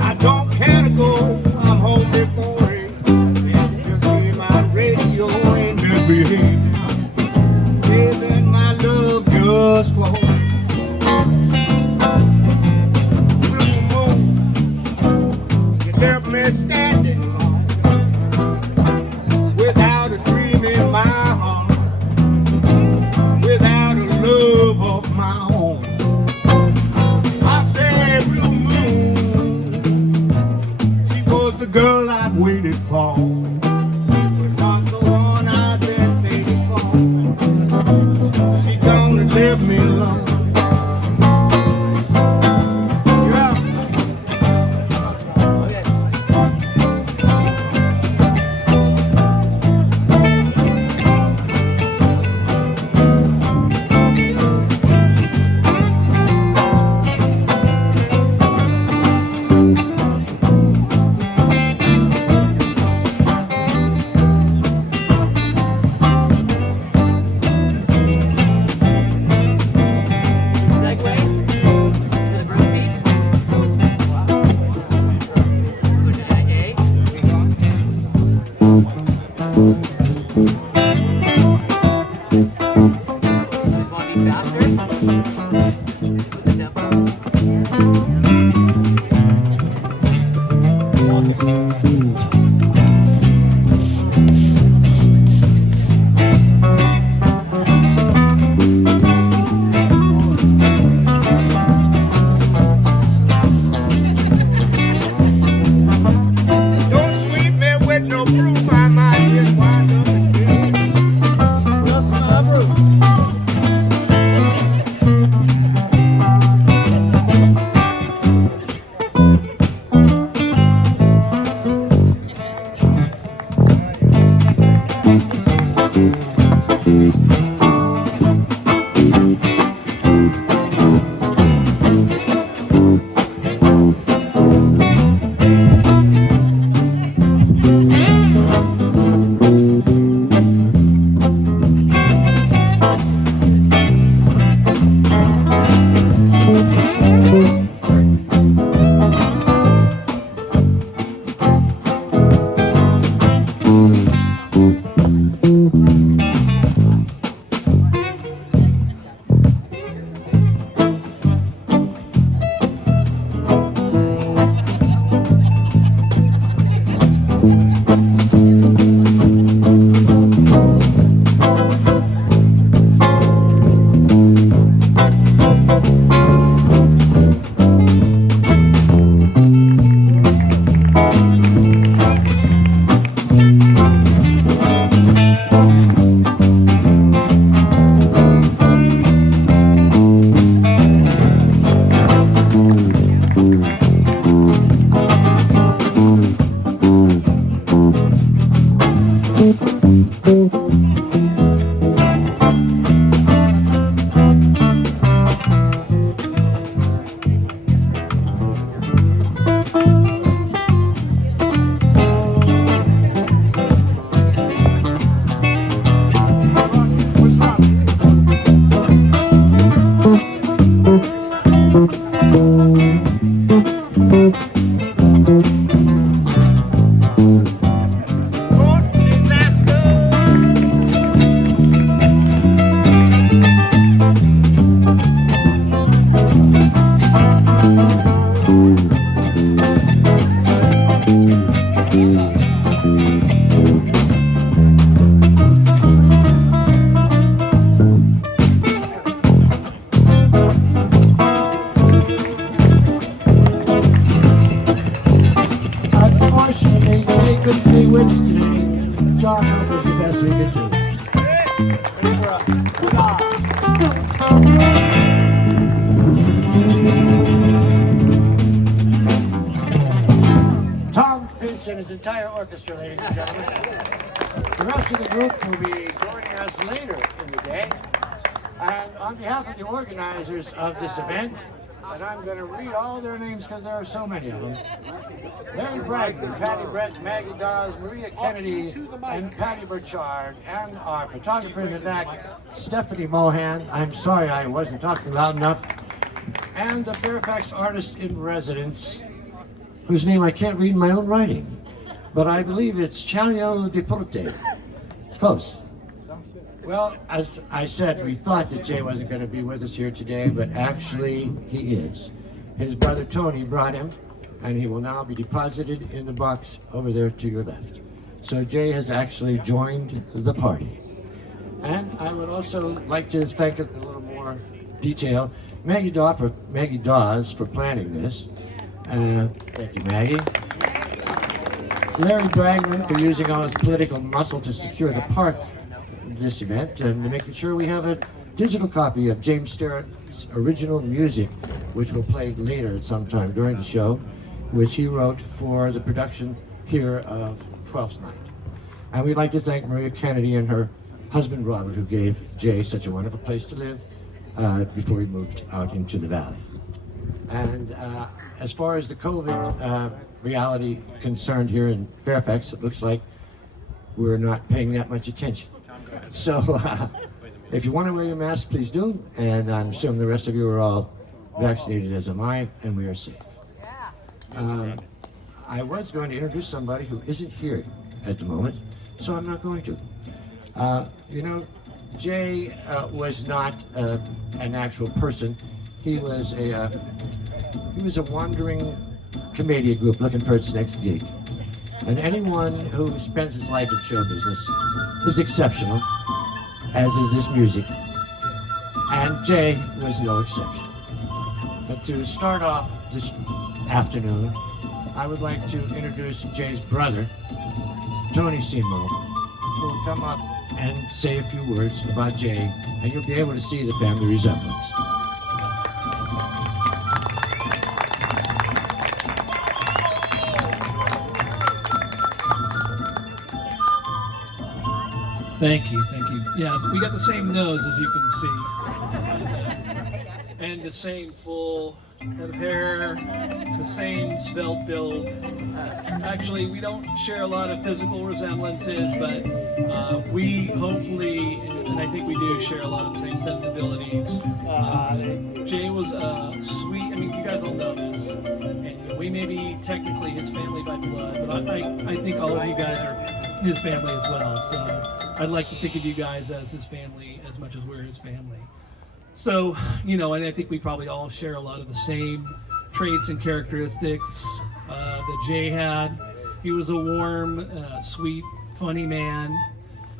I don't care to go, I'm home before it. It's just me, my radio, and misbehaving. Saving my love just for blue moon. You left me standing alone without a dream in my heart, without a love of my own. I said blue moon, she was the girl I'd waited for, but not the one I've been waiting for. She gone and left me alone. And his entire orchestra, ladies and gentlemen. The rest of the group will be joining us later in the day. And on behalf of the organizers of this event, and I'm going to read all their names because there are so many of them. Larry Bragdon, Patty Brett, Maggie Dawes, Maria Kennedy, and Patty Burchard, and our photographer in the back, Stephanie Mohan. I'm sorry I wasn't talking loud enough. And the Fairfax artist in residence, whose name I can't read in my own writing, but I believe it's Chalio Deporte. Close. Well, as I said, we thought that Jay wasn't going to be with us here today, but actually he is. His brother Tony brought him, and he will now be deposited in the box over there to your left. So Jay has actually joined the party. And I would also like to thank a little more detail Maggie Dawes for planning this. Thank you, Maggie. Larry Bragman for using all his political muscle to secure the park this event, and making sure we have a digital copy of James Sterrett's original music, which will play later at some time during the show, which he wrote for the production here of Twelfth Night. And we'd like to thank Maria Kennedy and her husband Robert, who gave Jay such a wonderful place to live before he moved out into the valley. And as far as the COVID reality concerned here in Fairfax, it looks like we're not paying that much attention. So if you want to wear your mask, please do. And I'm assuming the rest of you are all vaccinated, as am I, and we are safe. I was going to introduce somebody who isn't here at the moment, so I'm not going to. You know, Jay was not an actual person. He was a wandering comedian group looking for its next gig. And anyone who spends his life in show business is exceptional, as is this music. And Jay was no exception. But to start off this afternoon, I would like to introduce Jay's brother, Tony Cimo, who will come up and say a few words about Jay, and you'll be able to see the family resemblance. Thank you. Yeah, we got the same nose, as you can see. And the same full head of hair, the same svelte build. Actually, we don't share a lot of physical resemblances, but we hopefully, and I think we do, share a lot of the same sensibilities. Jay was sweet, I mean, you guys all know this. And we may be technically his family by blood, but I think all of you guys are his family as well. So I'd like to think of you guys as his family as much as we're his family. So, you know, and I think we probably all share a lot of the same traits and characteristics that Jay had. He was a warm, sweet, funny man.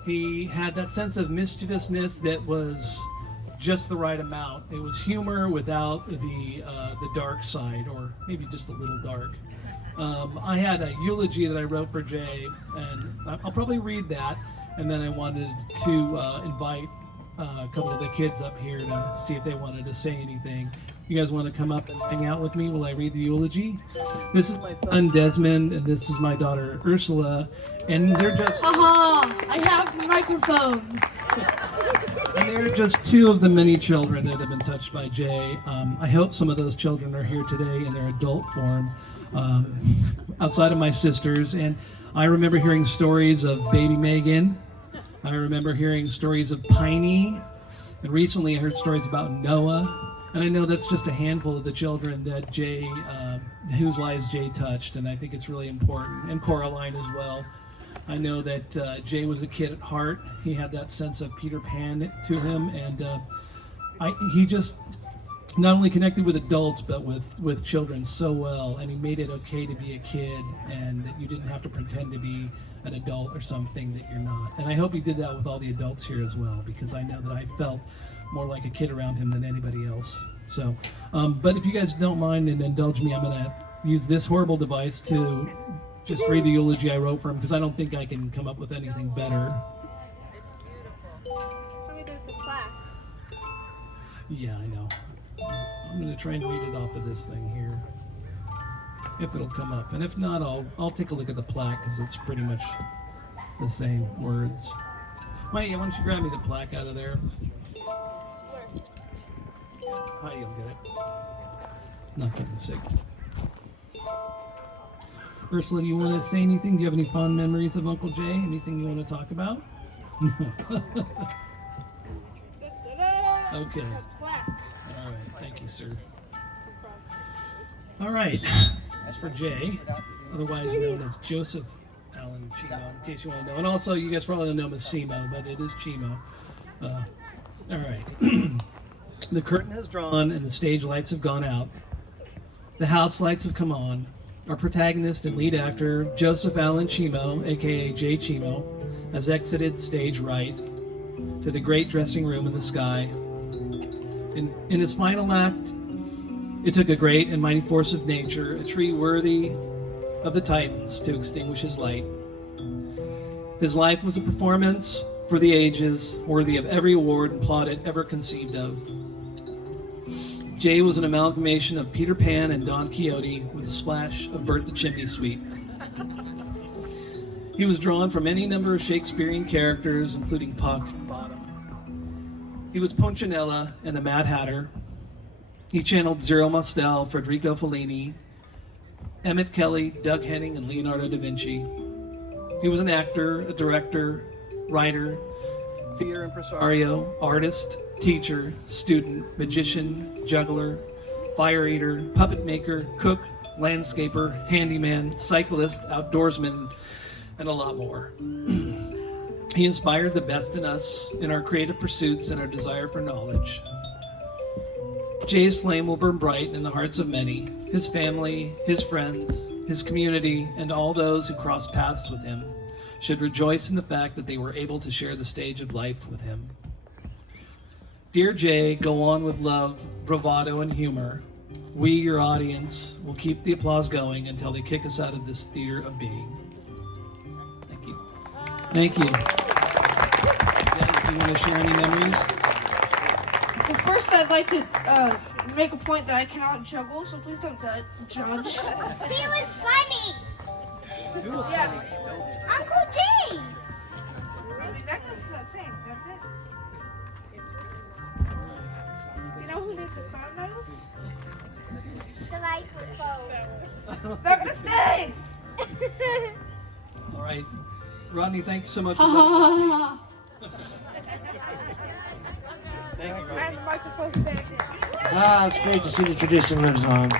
He had that sense of mischievousness that was just the right amount. It was humor without the dark side, or maybe just a little dark. I had a eulogy that I wrote for Jay, and I'll probably read that. And then I wanted to invite a couple of the kids up here to see if they wanted to say anything. You guys want to come up and hang out with me while I read the eulogy? This is my son Desmond, and this is my daughter Ursula, and they're just... I have the microphone. And they're just two of the many children that have been touched by Jay. I hope some of those children are here today in their adult form, outside of my sisters. And I remember hearing stories of baby Megan. I remember hearing stories of Piney, and recently I heard stories about Noah. And I know that's just a handful of the children that Jay, whose lives Jay touched, and I think it's really important. And Coraline as well. I know that Jay was a kid at heart. He had that sense of Peter Pan to him, and he just not only connected with adults, but with children so well, and he made it okay to be a kid, and that you didn't have to pretend to be an adult or something that you're not. And I hope he did that with all the adults here as well, because I know that I felt more like a kid around him than anybody else. So, but if you guys don't mind and indulge me, I'm gonna use this horrible device to just read the eulogy I wrote for him, because I don't think I can come up with anything better. It's beautiful. Tell me there's a plaque. Yeah, I know. I'm gonna try and read it off of this thing here, if it'll come up, and if not, I'll take a look at the plaque, because it's pretty much the same words. Why don't you grab me the plaque out of there? Hi, you'll get it. Not getting sick. Ursula, do you want to say anything? Do you have any fond memories of Uncle Jay? Anything you want to talk about? Okay. All right. Thank you, sir. All right. is for Jay, otherwise known as Joseph Allen Cimo, in case you want to know. And also, you guys probably don't know him as Cimo, but it is Cimo. All right. The curtain has drawn and the stage lights have gone out. The house lights have come on. Our protagonist and lead actor, Joseph Allen Cimo, aka Jay Cimo, has exited stage right to the great dressing room in the sky. In his final act, it took a great and mighty force of nature, a tree worthy of the Titans, to extinguish his light. His life was a performance for the ages, worthy of every award and plaudit ever conceived of. Jay was an amalgamation of Peter Pan and Don Quixote with a splash of Bert the Chimney Sweep. He was drawn from any number of Shakespearean characters, including Puck and Bottom. He was Punchinella and the Mad Hatter. He channeled Zero Mostel, Federico Fellini, Emmett Kelly, Doug Henning, and Leonardo da Vinci. He was an actor, a director, writer, theater impresario, artist, teacher, student, magician, juggler, fire eater, puppet maker, cook, landscaper, handyman, cyclist, outdoorsman, and a lot more. He inspired the best in us in our creative pursuits and our desire for knowledge. Jay's flame will burn bright in the hearts of many, his family, his friends, his community, and all those who cross paths with him should rejoice in the fact that they were able to share the stage of life with him. Dear Jay, go on with love, bravado, and humor. We, your audience, will keep the applause going until they kick us out of this theater of being. Thank you. Thank you. Guys, do you want to share any memories? Well, first I'd like to make a point that I cannot juggle, so please don't judge. He was funny! Yeah. Uncle Jay! Rebecca's the same, doesn't it? You know who needs a clown nose? The microphone. It's not gonna stay! All right. Rodney, thank you so much for that. Thank you, Rodney. And the microphone's back in. Ah, it's great to see the tradition lives on.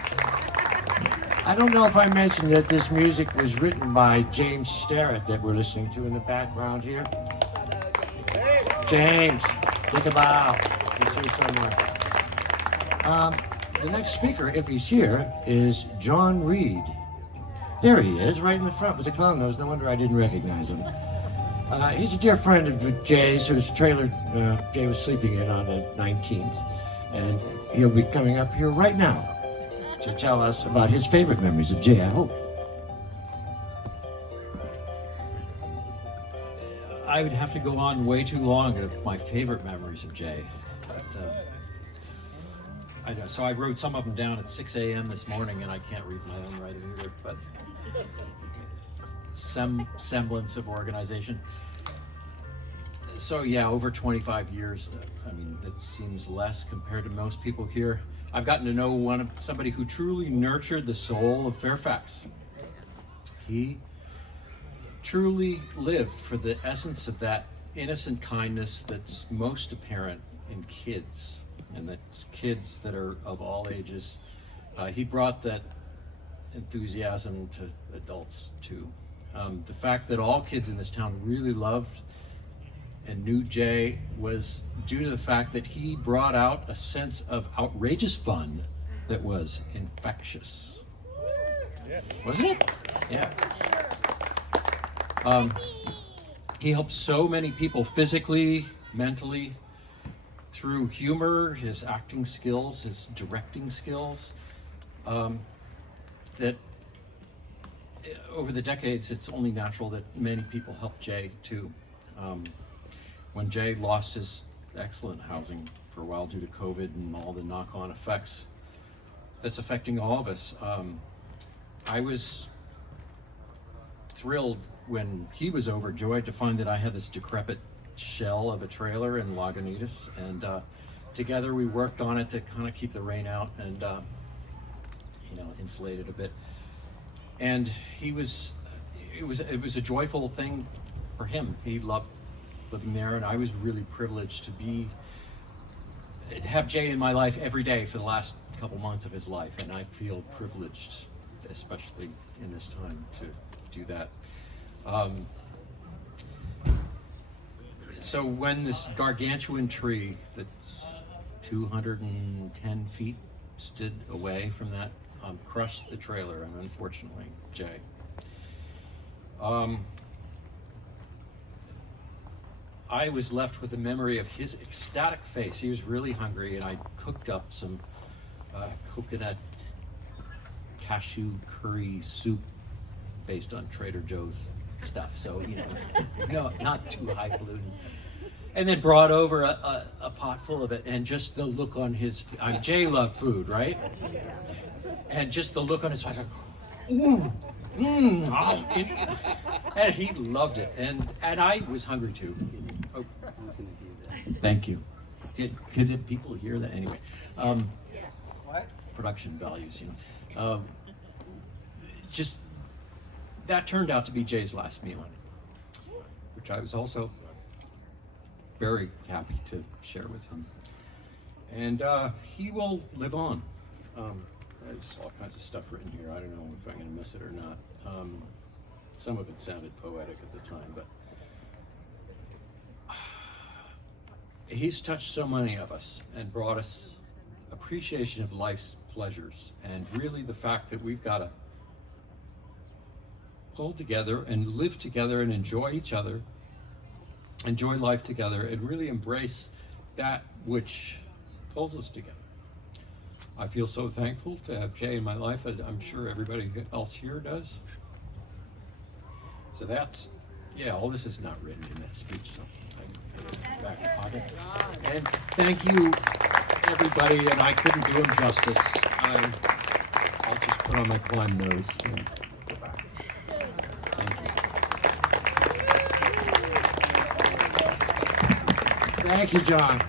I don't know if I mentioned that this music was written by James Starrett that we're listening to in the background here. James, take a bow. He's here somewhere. The next speaker, if he's here, is John Reed. There he is, right in the front with the clown nose. No wonder I didn't recognize him. He's a dear friend of Jay's, whose trailer Jay was sleeping in on the 19th. And he'll be coming up here right now to tell us about his favorite memories of Jay, I hope. I would have to go on way too long to my favorite memories of Jay. But, I know, so I wrote some of them down at 6 a.m. this morning, and I can't read my own writing either, but some semblance of organization. So yeah, over 25 years, I mean, that seems less compared to most people here. I've gotten to know somebody who truly nurtured the soul of Fairfax. He truly lived for the essence of that innocent kindness that's most apparent in kids, and that's kids that are of all ages. He brought that enthusiasm to adults too. The fact that all kids in this town really loved and knew Jay was due to the fact that he brought out a sense of outrageous fun that was infectious. Wasn't it? Yeah. He helped so many people physically, mentally, through humor, his acting skills, his directing skills, that over the decades, it's only natural that many people helped Jay too. When Jay lost his excellent housing for a while due to COVID and all the knock-on effects that's affecting all of us, I was thrilled when he was overjoyed to find that I had this decrepit shell of a trailer in Lagunitas, and together we worked on it to kind of keep the rain out and insulate it a bit. And it was a joyful thing for him. He loved living there, and I was really privileged to have Jay in my life every day for the last couple months of his life, and I feel privileged especially in this time, to do that. So when this gargantuan tree that's 210 feet stood away from that, crushed the trailer, and unfortunately, Jay. I was left with a memory of his ecstatic face. He was really hungry, and I cooked up some coconut cashew curry soup based on Trader Joe's stuff. So, you know, no, not too highfalutin. And then brought over a pot full of it, and just the look on his, Jay loved food, right? And just the look on his face, like, ooh, and he loved it, and I was hungry too. Oh, thank you. Did people hear that anyway? What? Production values, you know. Just that turned out to be Jay's last meal, which I was also very happy to share with him. And he will live on. There's all kinds of stuff written here. I don't know if I'm going to miss it or not. Some of it sounded poetic at the time, but he's touched so many of us and brought us appreciation of life's pleasures, and really the fact that we've got to pull together and live together and enjoy each other, enjoy life together, and really embrace that which pulls us together. I feel so thankful to have Jay in my life, as I'm sure everybody else here does. So that's, yeah, all this is not written in that speech, so I can put it back in the pocket. And thank you, everybody, and I couldn't do him justice. I'll just put on my climb nose and go back. Thank you. Thank you, John.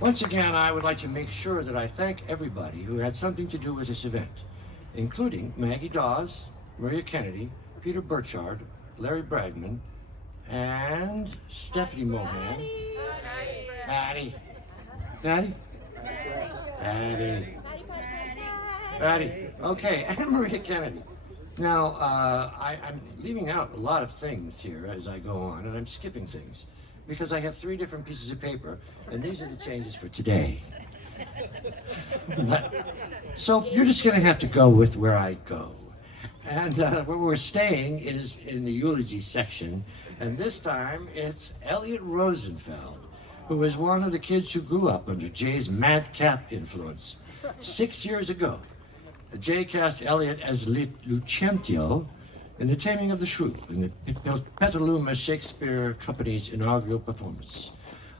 Once again, I would like to make sure that I thank everybody who had something to do with this event, including Maggie Dawes, Maria Kennedy, Peter Burchard, Larry Bragman, and Stephanie Mohan. Patty. Patty? Patty. Patty. Okay, and Maria Kennedy. Now, I'm leaving out a lot of things here as I go on, and I'm skipping things, because I have 3 different pieces of paper, and these are the changes for today. So you're just going to have to go with where I go. And where we're staying is in the eulogy section, and this time it's Elliot Rosenfeld, who was one of the kids who grew up under Jay's madcap influence. 6 years ago, Jay cast Elliot as Lucentio in The Taming of the Shrew, in the Petaluma Shakespeare Company's inaugural performance.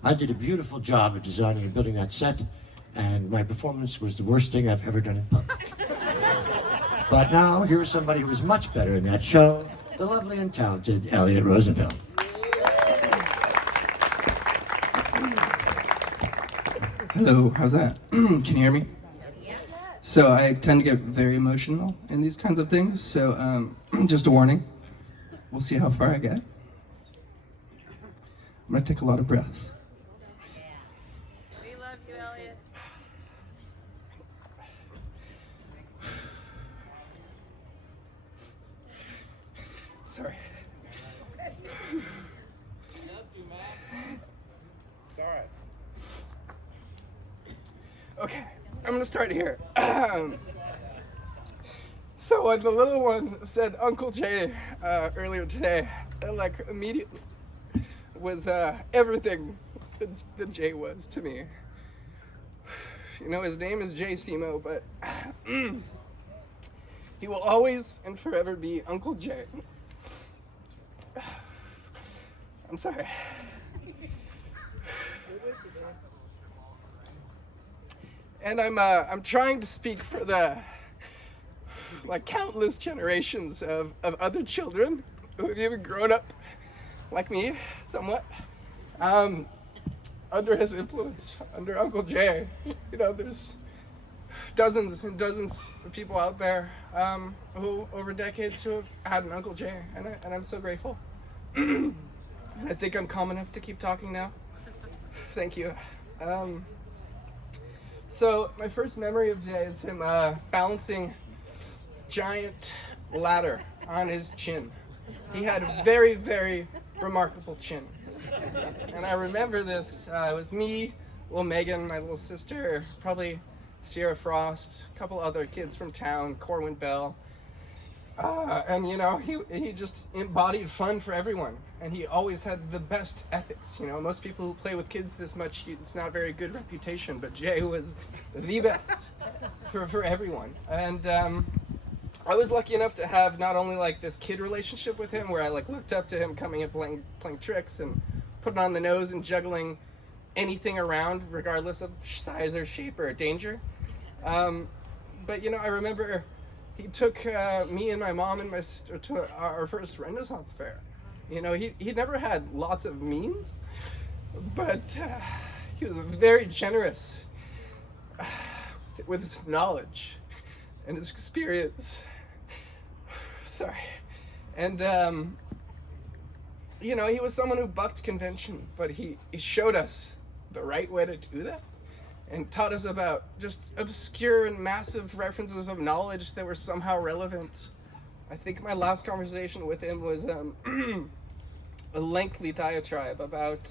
I did a beautiful job of designing and building that set, and my performance was the worst thing I've ever done in public. But now, here's somebody who was much better in that show, the lovely and talented Elliot Rosenfeld. Hello, how's that? Can you hear me? So I tend to get very emotional in these kinds of things, so just a warning. We'll see how far I get. I'm gonna take a lot of breaths. We love you, Elliot. Sorry. It's all right. Okay, I'm gonna start here. So when the little one said Uncle Jay earlier today, like immediately was everything that Jay was to me. You know, his name is Jay Cimo, but he will always and forever be Uncle Jay. I'm sorry. And I'm trying to speak for the countless generations of other children who have even grown up like me, somewhat, under his influence, under Uncle Jay. You know, there's dozens and dozens of people out there who, over decades, who have had an Uncle Jay, and I'm so grateful. And I think I'm calm enough to keep talking now. Thank you. So my first memory of Jay is him balancing giant ladder on his chin. He had a very, very remarkable chin. And I remember this. It was me, little Megan, my little sister, probably Sierra Frost, a couple other kids from town, Corwin Bell. And you know, he just embodied fun for everyone. And he always had the best ethics. You know, most people who play with kids this much, it's not a very good reputation, but Jay was the best for everyone. And I was lucky enough to have not only like this kid relationship with him, where I like looked up to him coming and playing tricks and putting on the nose and juggling anything around, regardless of size or shape or danger. But you know, I remember he took me and my mom and my sister to our first Renaissance fair. You know, he never had lots of means, but he was very generous with his knowledge and his experience. Sorry. And, you know, he was someone who bucked convention, but he showed us the right way to do that and taught us about just obscure and massive references of knowledge that were somehow relevant. I think my last conversation with him was a lengthy diatribe about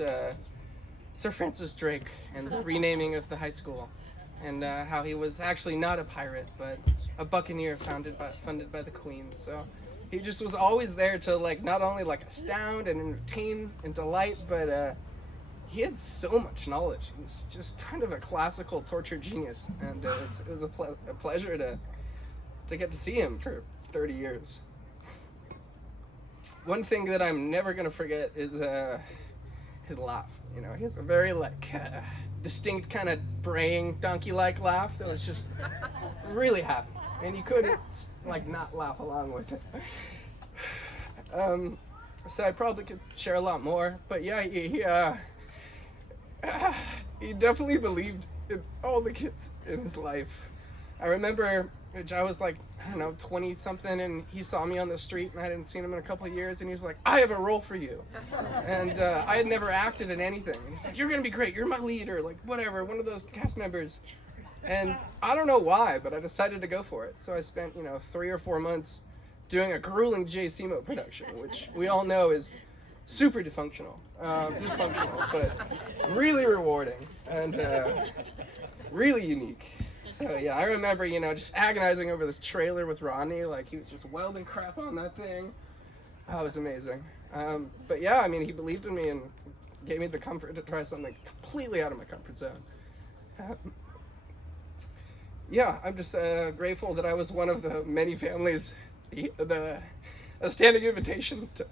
Sir Francis Drake and the renaming of the high school, and how he was actually not a pirate, but a buccaneer funded by the Queen. So he just was always there to like not only like astound and entertain and delight, but he had so much knowledge. He was just kind of a classical torture genius, and it was a pleasure to get to see him for 30 years. One thing that I'm never gonna forget is his laugh. You know, he has a very like distinct kind of braying donkey-like laugh that was just really happy, and you couldn't like not laugh along with it. So I probably could share a lot more, but yeah, he definitely believed in all the kids in his life. I remember I was like, I don't know, 20 something, and he saw me on the street and I hadn't seen him in a couple of years, and he was like, I have a role for you. And I had never acted in anything. And he's like, you're gonna be great, you're my lead, or like whatever, one of those cast members. And I don't know why, but I decided to go for it. So I spent, 3 or 4 months doing a grueling Cimo production, which we all know is super dysfunctional, but really rewarding and really unique. So yeah, I remember, just agonizing over this trailer with Rodney, like he was just welding crap on that thing. That was amazing. But yeah, I mean, he believed in me and gave me the comfort to try something completely out of my comfort zone. Yeah, I'm just grateful that I was one of the many families he had a standing invitation to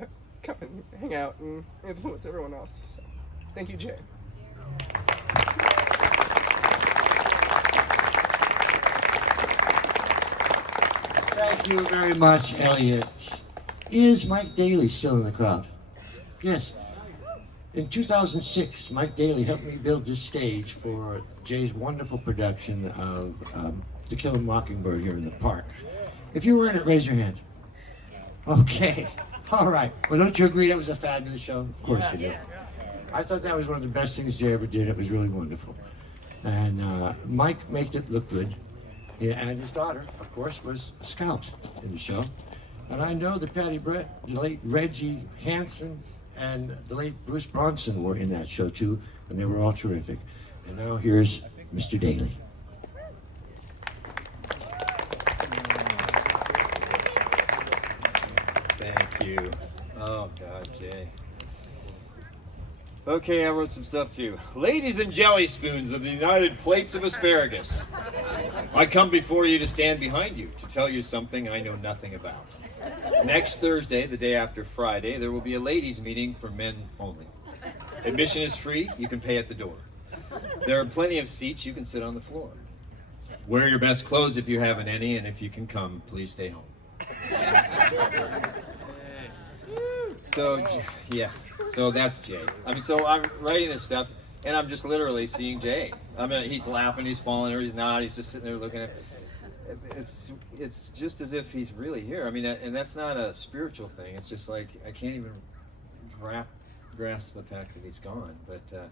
come and hang out and influence everyone else. So, thank you, Jay. Thank you very much, Elliot. Is Mike Daly still in the crowd? Yes. In 2006, Mike Daly helped me build this stage for Jay's wonderful production of To Kill a Mockingbird here in the park. If you were in it, raise your hand. Okay. All right. Well, don't you agree that was a fabulous show? Of course you do. I thought that was one of the best things Jay ever did. It was really wonderful. And Mike made it look good. Yeah, and his daughter, of course, was a scout in the show. And I know that Patty Brett, the late Reggie Hansen, and the late Bruce Bronson were in that show too, and they were all terrific. And now here's Mr. Daly. Thank you. Oh God, Jay. Okay, I wrote some stuff too. Ladies and jelly spoons of the United Plates of Asparagus, I come before you to stand behind you to tell you something I know nothing about. Next Thursday, the day after Friday, there will be a ladies' meeting for men only. Admission is free, you can pay at the door. There are plenty of seats, you can sit on the floor. Wear your best clothes if you haven't any, and if you can come, please stay home. So, yeah. So that's Jay. I mean, so I'm writing this stuff, and I'm just literally seeing Jay. I mean, he's laughing, he's falling, or he's not. He's just sitting there looking at. It's just as if he's really here. I mean, and that's not a spiritual thing. It's just like I can't even grasp the fact that he's gone. But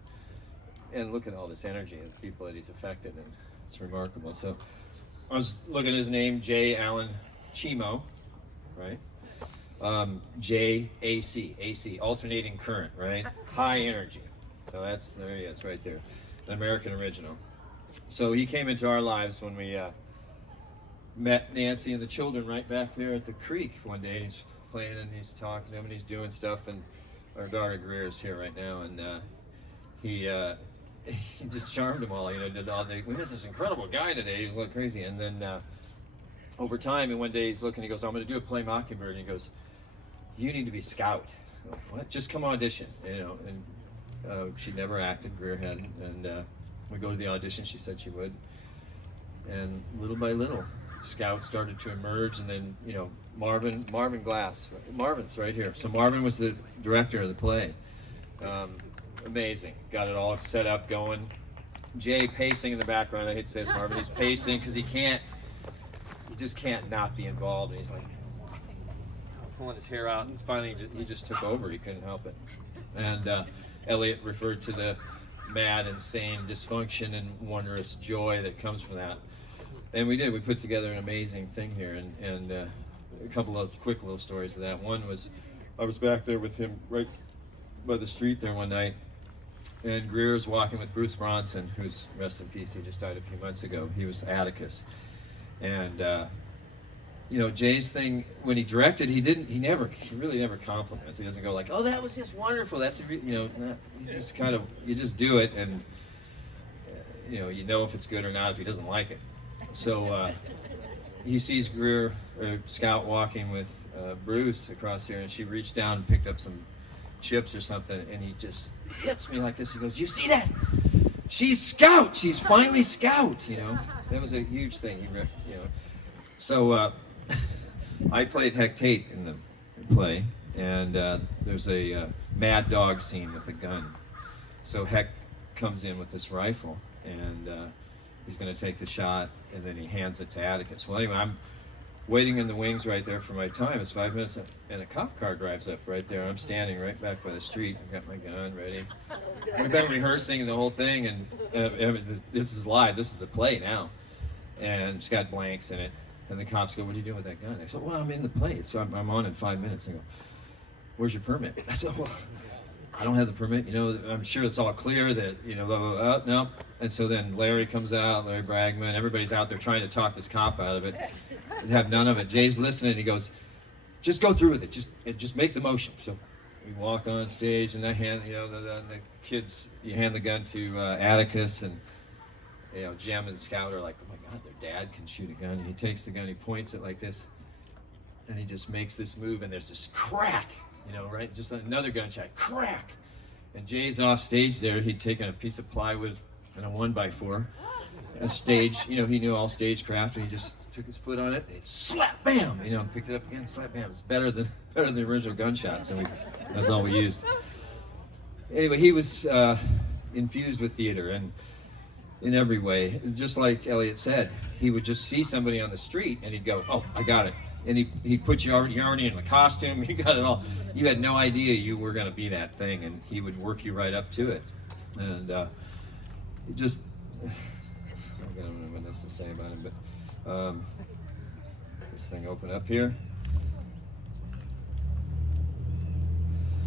and look at all this energy and the people that he's affected, and it's remarkable. So I was looking at his name, Jay Allen Cimo, right? J, AC, AC, alternating current, right? High energy. So there he is, right there. An American original. So he came into our lives when we met Nancy and the children right back there at the creek one day. He's playing and he's talking to them and he's doing stuff, and our daughter Greer is here right now, and he just charmed them all. Did all we met this incredible guy today. He was a little crazy, and then over time, and one day he's looking. He goes, "I'm going to do a play Mockingbird," and he goes, "You need to be scout." I'm like, what? Just come audition, And she never acted. Greer hadn't, and we go to the audition. She said she would, and little by little, Scout started to emerge, and then Marvin Glass, Marvin's right here. So Marvin was the director of the play. Amazing, got it all set up, going. Jay pacing in the background. I hate to say this, Marvin. He's pacing because he just can't not be involved. And he's like pulling his hair out, and finally he just took over. He couldn't help it. And Elliot referred to the mad, insane dysfunction and wondrous joy that comes from that. And we did. We put together an amazing thing here, and a couple of quick little stories of that. One was, I was back there with him right by the street there one night, and Greer was walking with Bruce Bronson, who's, rest in peace, he just died a few months ago. He was Atticus. And, Jay's thing, when he directed, he really never compliments. He doesn't go like, "Oh, that was just wonderful." That's, you just do it, and, you know if it's good or not if he doesn't like it. So he sees Greer, Scout, walking with Bruce across here, and she reached down and picked up some chips or something, and he just hits me like this. He goes, "You see that? She's Scout. She's finally Scout." That was a huge thing. So I played Heck Tate in the play, and there's a mad dog scene with a gun. So Heck comes in with this rifle, and he's going to take the shot, and then he hands it to Atticus. Well, anyway, I'm waiting in the wings right there for my time. It's 5 minutes, and a cop car drives up right there. I'm standing right back by the street. I've got my gun ready. We've been rehearsing the whole thing, and this is live. This is the play now, and it's got blanks in it. And the cops go, "What are you doing with that gun?" I said, "Well, I'm in the play. I'm on in 5 minutes." They go, "Where's your permit?" I said, "Well, I don't have the permit. I'm sure it's all clear that, blah, blah, blah." No. And so then Larry comes out, Larry Bragman, everybody's out there trying to talk this cop out of it. They have none of it. Jay's listening, he goes, "Just go through with it. Just make the motion." So we walk on stage, and I hand, the kids, you hand the gun to Atticus, and, Jim and Scout are like, "Oh my God, their dad can shoot a gun." And he takes the gun, he points it like this, and he just makes this move, and there's this crack. Right? Just another gunshot, crack. And Jay's off stage there. He'd taken a piece of plywood and a 1x4, a stage. He knew all stagecraft, and he just took his foot on it, and slap, bam. Picked it up again, slap, bam. It's better than the original gunshots, and that's all we used. Anyway, he was infused with theater, and in every way, just like Elliot said, he would just see somebody on the street, and he'd go, "Oh, I got it." And he put you're already in the costume, you got it all. You had no idea you were going to be that thing, and he would work you right up to it. And I don't know what else to say about him, but this thing open up here.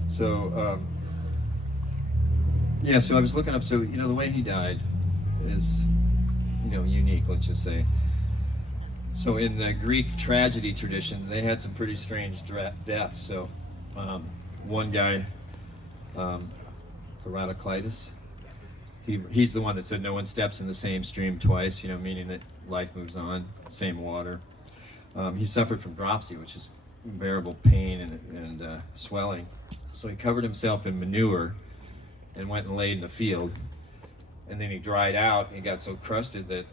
So, so I was looking up, so, the way he died is, unique, let's just say. So in the Greek tragedy tradition, they had some pretty strange deaths. So one guy, Heraclitus, he's the one that said no one steps in the same stream twice, meaning that life moves on, same water. He suffered from dropsy, which is unbearable pain and swelling. So he covered himself in manure and went and laid in the field. And then he dried out, and he got so crusted that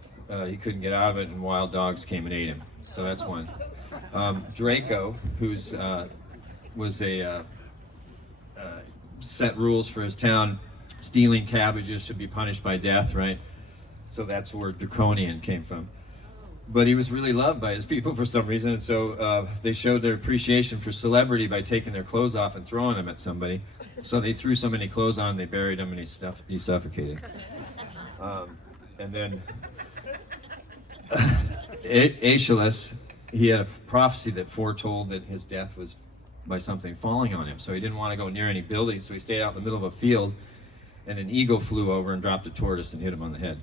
he couldn't get out of it, and wild dogs came and ate him. So that's one. Draco, who's set rules for his town, stealing cabbages should be punished by death, right? So that's where draconian came from. But he was really loved by his people for some reason, and so they showed their appreciation for celebrity by taking their clothes off and throwing them at somebody. So they threw so many clothes on, they buried him, and he suffocated. And then Aeschylus, he had a prophecy that foretold that his death was by something falling on him. So he didn't want to go near any buildings, so he stayed out in the middle of a field, and an eagle flew over and dropped a tortoise and hit him on the head.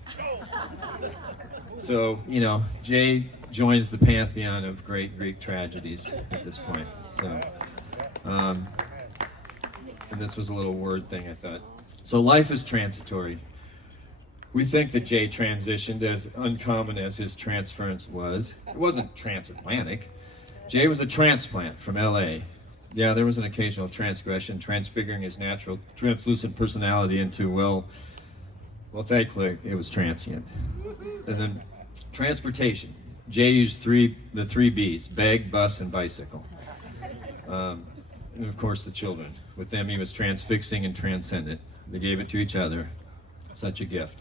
So, you know, Jay joins the pantheon of great Greek tragedies at this point. So, and this was a little word thing, I thought. So life is transitory. We think that Jay transitioned, as uncommon as his transference was. It wasn't transatlantic. Jay was a transplant from LA. Yeah, there was an occasional transgression, transfiguring his natural, translucent personality into, well, thankfully, it was transient. And then transportation. Jay used the three B's: bag, bus, and bicycle. And of course, the children. With them, he was transfixing and transcendent. They gave it to each other. Such a gift.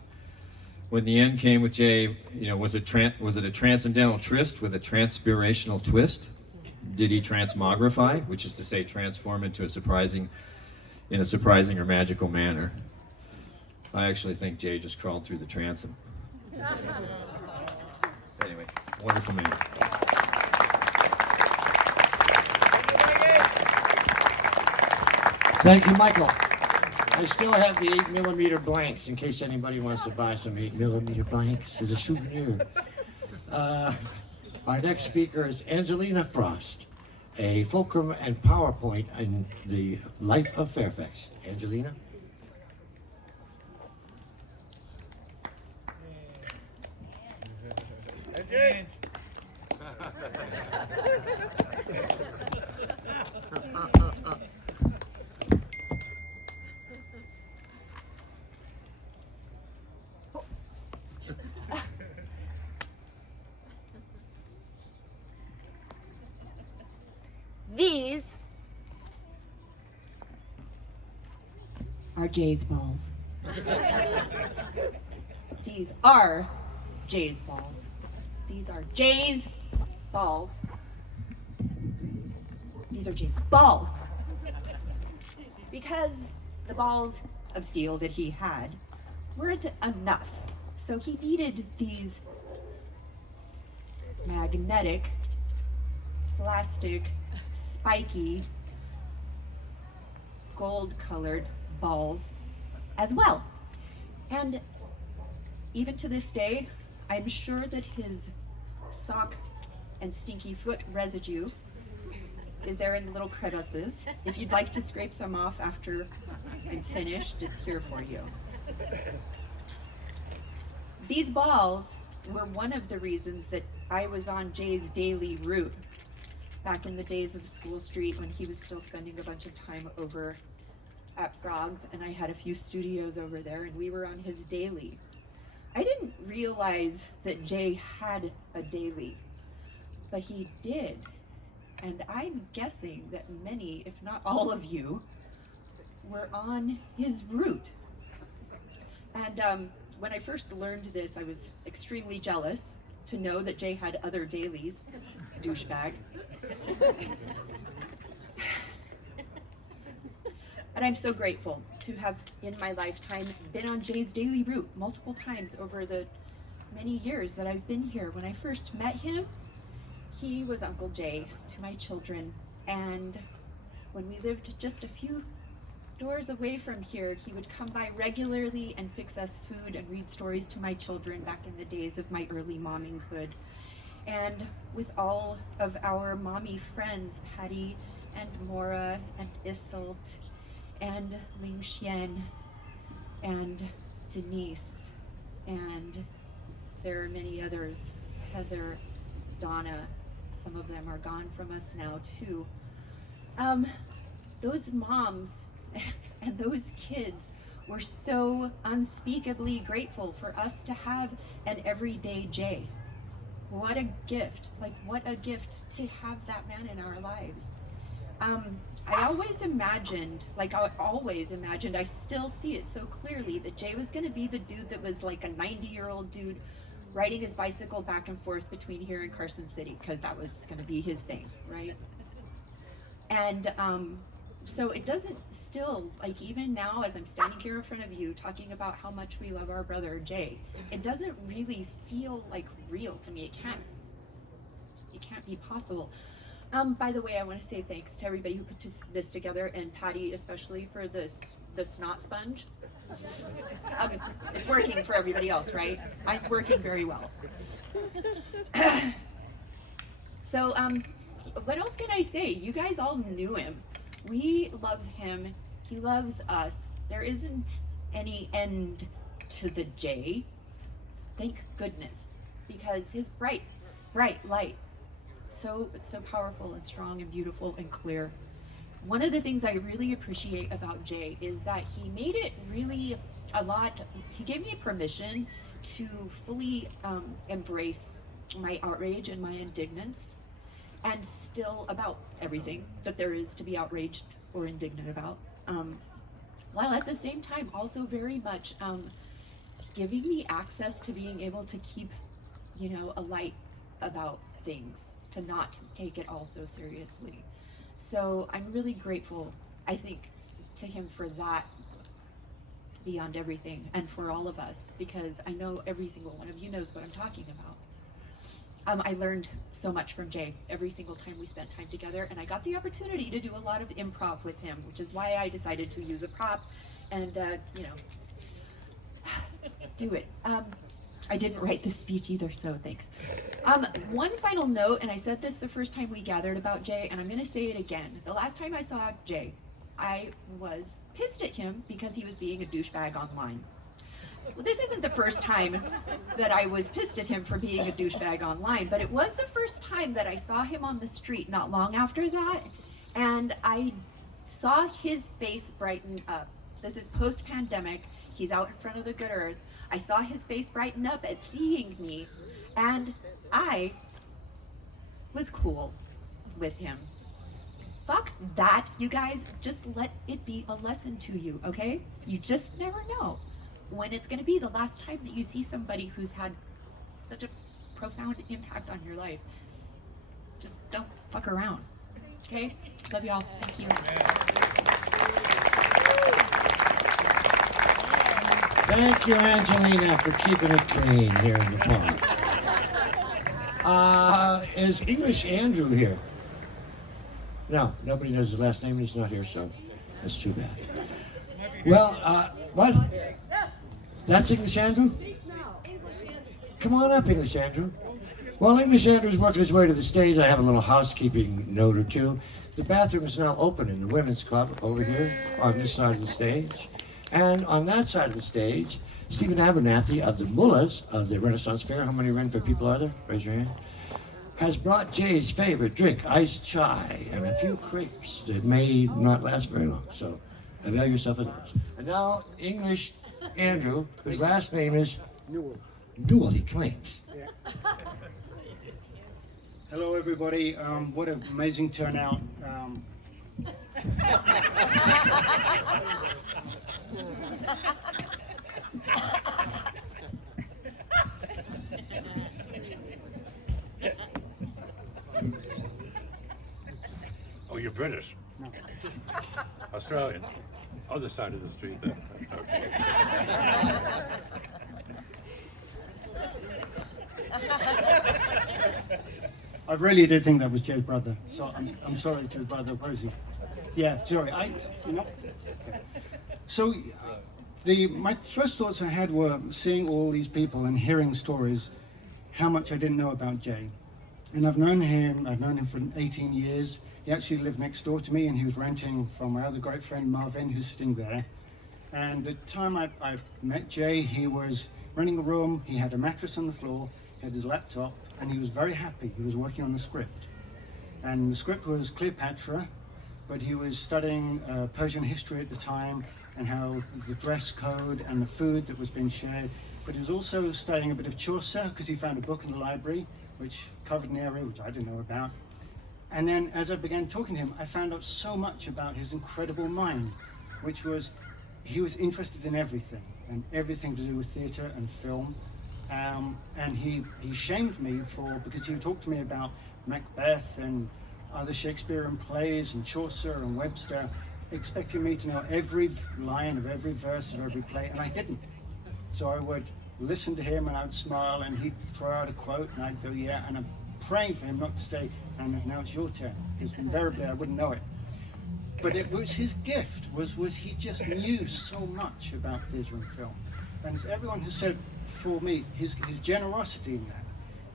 When the end came with Jay, you know, was it a transcendental tryst with a transpirational twist? Did he transmogrify, which is to say, transform into in a surprising or magical manner? I actually think Jay just crawled through the transom. Anyway, wonderful man. Thank you, Michael. I still have the 8mm blanks in case anybody wants to buy some 8mm blanks as a souvenir. Our next speaker is Angelina Frost, a fulcrum and PowerPoint in the life of Fairfax. Angelina? These are Jay's balls. These are Jay's balls. These are Jay's balls. These are Jay's balls. Because the balls of steel that he had weren't enough. So he needed these magnetic, plastic, spiky, gold-colored balls as well. And even to this day, I'm sure that his sock and stinky foot residue is there in the little crevices. If you'd like to scrape some off after I'm finished, it's here for you. These balls were one of the reasons that I was on Jay's daily route back in the days of School Street when he was still spending a bunch of time over at Frogs, and I had a few studios over there, and we were on his daily. I didn't realize that Jay had a daily, but he did. And I'm guessing that many, if not all of you, were on his route. And when I first learned this, I was extremely jealous to know that Jay had other dailies. Douchebag. But I'm so grateful to have, in my lifetime, been on Jay's daily route multiple times over the many years that I've been here. When I first met him, he was Uncle Jay to my children, and when we lived just a few doors away from here, he would come by regularly and fix us food and read stories to my children back in the days of my early momminghood. And with all of our mommy friends, Patty and Mora and Isolt and Ling Xian and Denise, and there are many others, Heather, Donna, some of them are gone from us now too. Those moms and those kids were so unspeakably grateful for us to have an everyday Jay. What a gift, like what a gift to have that man in our lives. I always imagined, I still see it so clearly, that Jay was gonna be the dude that was like a 90-year-old dude riding his bicycle back and forth between here and Carson City, because that was gonna be his thing, right? And so it doesn't still, like even now as I'm standing here in front of you talking about how much we love our brother Jay, it doesn't really feel like real to me. It can't be possible. By the way, I want to say thanks to everybody who put this together, and Patty especially for the snot sponge. It's working for everybody else, right? It's working very well. So, what else can I say? You guys all knew him. We love him. He loves us. There isn't any end to the J. Thank goodness, because his bright light, so powerful and strong and beautiful and clear. One of the things I really appreciate about Jay is that he made it really he gave me permission to fully embrace my outrage and my indignance, and still about everything that there is to be outraged or indignant about, while at the same time also very much giving me access to being able to keep, a light about things, to not take it all so seriously. So I'm really grateful, I think, to him for that beyond everything, and for all of us, because I know every single one of you knows what I'm talking about. I learned so much from Jay every single time we spent time together, and I got the opportunity to do a lot of improv with him, which is why I decided to use a prop and, do it. I didn't write this speech either, so thanks. One final note, and I said this the first time we gathered about Jay, and I'm going to say it again. The last time I saw Jay, I was pissed at him because he was being a douchebag online. Well, this isn't the first time that I was pissed at him for being a douchebag online, but it was the first time that I saw him on the street not long after that, and I saw his face brighten up. This is post-pandemic. He's out in front of the good earth. I saw his face brighten up at seeing me, and I was cool with him. Fuck that, you guys. Just let it be a lesson to you, okay? You just never know when it's gonna be the last time that you see somebody who's had such a profound impact on your life. Just don't fuck around, okay? Love y'all. Thank you. Thank you, Angelina, for keeping it clean here in the park. Is English Andrew here? No, nobody knows his last name. He's not here, so that's too bad. Well, what? That's English Andrew? Come on up, English Andrew. While English Andrew's working his way to the stage, I have a little housekeeping note or two. The bathroom is now open in the women's club over here on this side of the stage. And on that side of the stage, Stephen Abernathy of the Mullahs of the Renaissance Fair, how many Renfair people are there? Raise your hand. Has brought Jay's favorite drink, iced chai, and a few crepes that may not last very long. So avail yourself of those. And now, English Andrew, whose last name is Newell. Newell, he claims. Yeah. Hello, everybody. What an amazing turnout. Oh, you're British? No. Australian? Other side of the street then. Okay. I really did think that was Jay's brother, so I'm sorry to his brother, Rosie. Yeah, sorry, So, my first thoughts I had were seeing all these people and hearing stories, how much I didn't know about Jay. And I've known him for 18 years. He actually lived next door to me, and he was renting from my other great friend Marvin, who's sitting there. And the time I met Jay, he was renting a room, he had a mattress on the floor, he had his laptop, and he was very happy. He was working on the script. And the script was Cleopatra, but he was studying Persian history at the time, and how the dress code and the food that was being shared. But he was also studying a bit of Chaucer, because he found a book in the library which covered an area which I didn't know about. And then as I began talking to him, I found out so much about his incredible mind, which was he was interested in everything, and everything to do with theatre and film. And he shamed me because he would talk to me about Macbeth and other Shakespearean plays and Chaucer and Webster, expecting me to know every line of every verse of every play, and I didn't. So I would listen to him and I'd smile, and he'd throw out a quote and I'd go, yeah, and praying for him not to say, and now it's your turn, because invariably I wouldn't know it. But it was his gift, was he just knew so much about theatre and film. And as everyone has said for me, his generosity in that,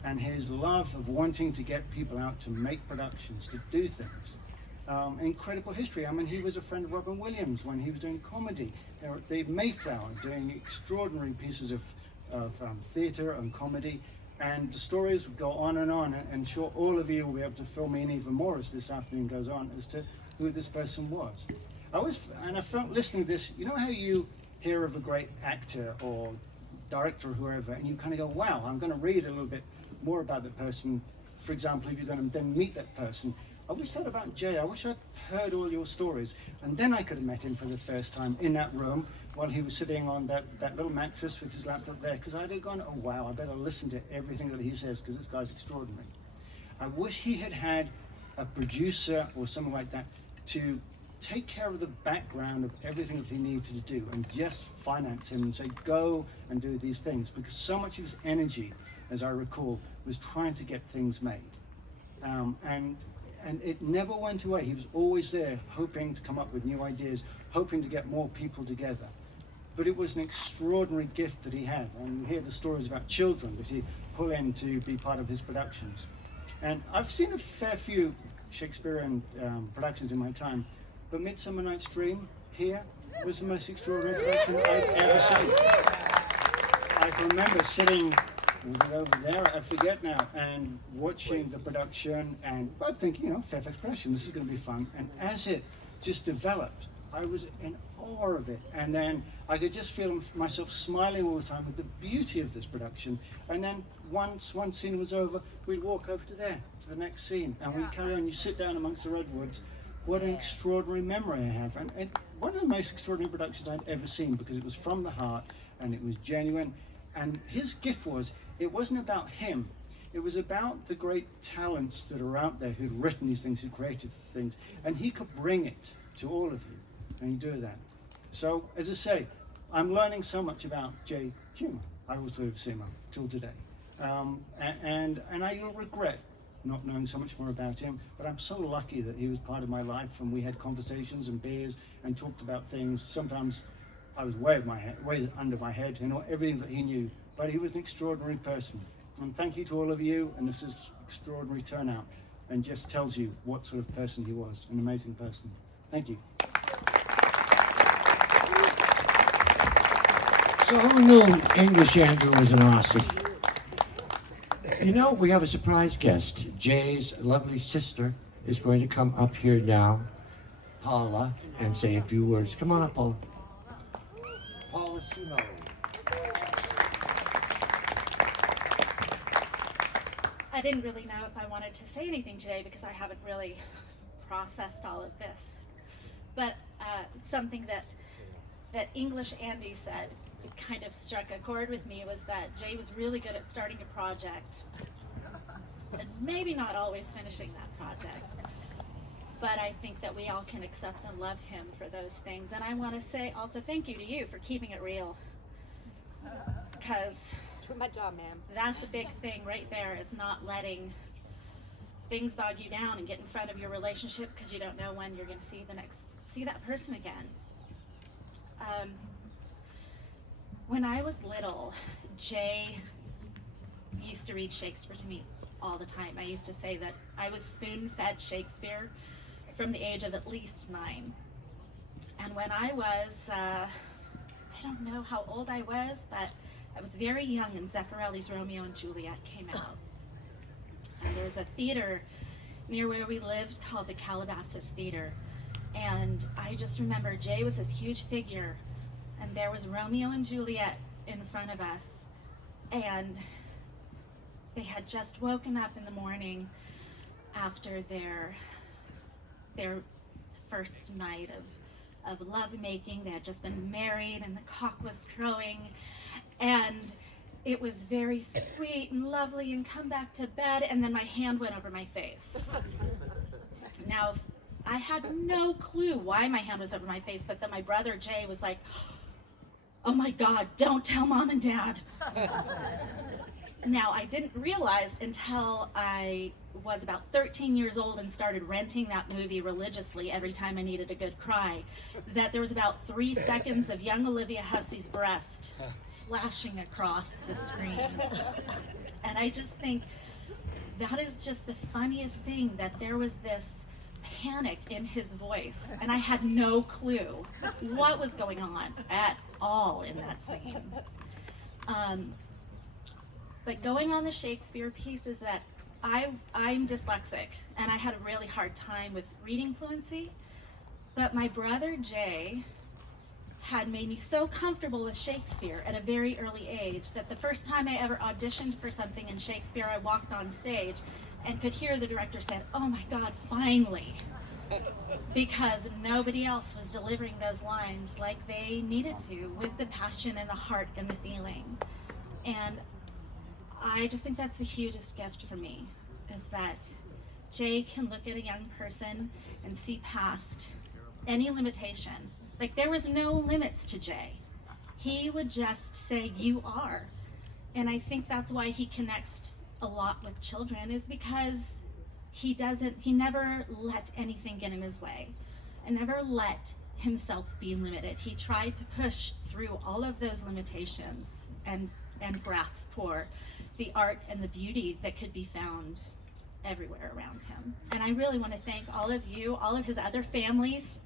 and his love of wanting to get people out to make productions, to do things. Incredible history. I mean, he was a friend of Robin Williams when he was doing comedy. They were at the Mayflower doing extraordinary pieces of theatre and comedy. And the stories would go on, and sure all of you will be able to fill me in even more as this afternoon goes on as to who this person was. I felt listening to this, you know how you hear of a great actor or director or whoever, and you kind of go, wow, I'm going to read a little bit more about that person. For example, if you're going to then meet that person. I wish that about Jay. I wish I'd heard all your stories, and then I could have met him for the first time in that room while he was sitting on that little mattress with his laptop there, because I'd have gone, oh wow, I better listen to everything that he says, because this guy's extraordinary. I wish he had had a producer or something like that to take care of the background of everything that he needed to do and just finance him and say, go and do these things, because so much of his energy, as I recall, was trying to get things made. And it never went away. He was always there, hoping to come up with new ideas, hoping to get more people together. But it was an extraordinary gift that he had. And you hear the stories about children that he'd pull in to be part of his productions. And I've seen a fair few Shakespearean productions in my time, but Midsummer Night's Dream here was the most extraordinary production I'd ever seen. I can remember sitting, was it over there? I forget now. And watching the production, and I'm thinking, Fairfax production, this is going to be fun. And as it just developed, I was in awe of it. And then I could just feel myself smiling all the time with the beauty of this production. And then once one scene was over, we'd walk over to there, to the next scene. And we'd carry on. You sit down amongst the redwoods. What an extraordinary memory I have. And one of the most extraordinary productions I'd ever seen, because it was from the heart and it was genuine. And his gift was, it wasn't about him. It was about the great talents that are out there who'd written these things, who created things. And he could bring it to all of you. And he do that. So, as I say, I'm learning so much about Jay Cimo. I also have Cimo till today. And I regret not knowing so much more about him, but I'm so lucky that he was part of my life, and we had conversations and beers and talked about things. Sometimes I was way under my head, everything that he knew, but he was an extraordinary person. And thank you to all of you, and this is extraordinary turnout, and just tells you what sort of person he was, an amazing person. Thank you. So who knew English Andrew was an Aussie? We have a surprise guest. Jay's lovely sister is going to come up here now, Paula, and say a few words. Come on up, Paula. Paula Cimo. I didn't really know if I wanted to say anything today because I haven't really processed all of this. But something that English Andy said, it kind of struck a chord with me, was that Jay was really good at starting a project and maybe not always finishing that project. But I think that we all can accept and love him for those things. And I want to say also thank you to you for keeping it real. Because My job, ma'am. that's a big thing right there, is not letting things bog you down and get in front of your relationship, because you don't know when you're going to see that person again. When I was little, Jay used to read Shakespeare to me all the time. I used to say that I was spoon-fed Shakespeare from the age of at least 9. And when I was, I don't know how old I was, but I was very young, and Zeffirelli's Romeo and Juliet came out. And there was a theater near where we lived called the Calabasas Theater. And I just remember Jay was this huge figure, and there was Romeo and Juliet in front of us. And they had just woken up in the morning after their first night of lovemaking. They had just been married, and the cock was crowing, and it was very sweet and lovely, and come back to bed, and then my hand went over my face. Now, I had no clue why my hand was over my face, but then my brother Jay was like, oh my God, don't tell Mom and Dad. Now, I didn't realize until I was about 13 years old and started renting that movie religiously every time I needed a good cry, that there was about 3 seconds of young Olivia Hussey's breast flashing across the screen. And I just think that is just the funniest thing, that there was this panic in his voice, and I had no clue what was going on at all in that scene. But going on the Shakespeare piece is that I'm dyslexic, and I had a really hard time with reading fluency, but my brother Jay had made me so comfortable with Shakespeare at a very early age that the first time I ever auditioned for something in Shakespeare, I walked on stage and could hear the director say, "Oh my God, finally," because nobody else was delivering those lines like they needed to, with the passion and the heart and the feeling. And I just think that's the hugest gift for me, is that Jay can look at a young person and see past any limitation. Like, there was no limits to Jay. He would just say, "You are." And I think that's why he connects a lot with children, is because he never let anything get in his way and never let himself be limited. He tried to push through all of those limitations and grasp for the art and the beauty that could be found everywhere around him. And I really want to thank all of you, all of his other families,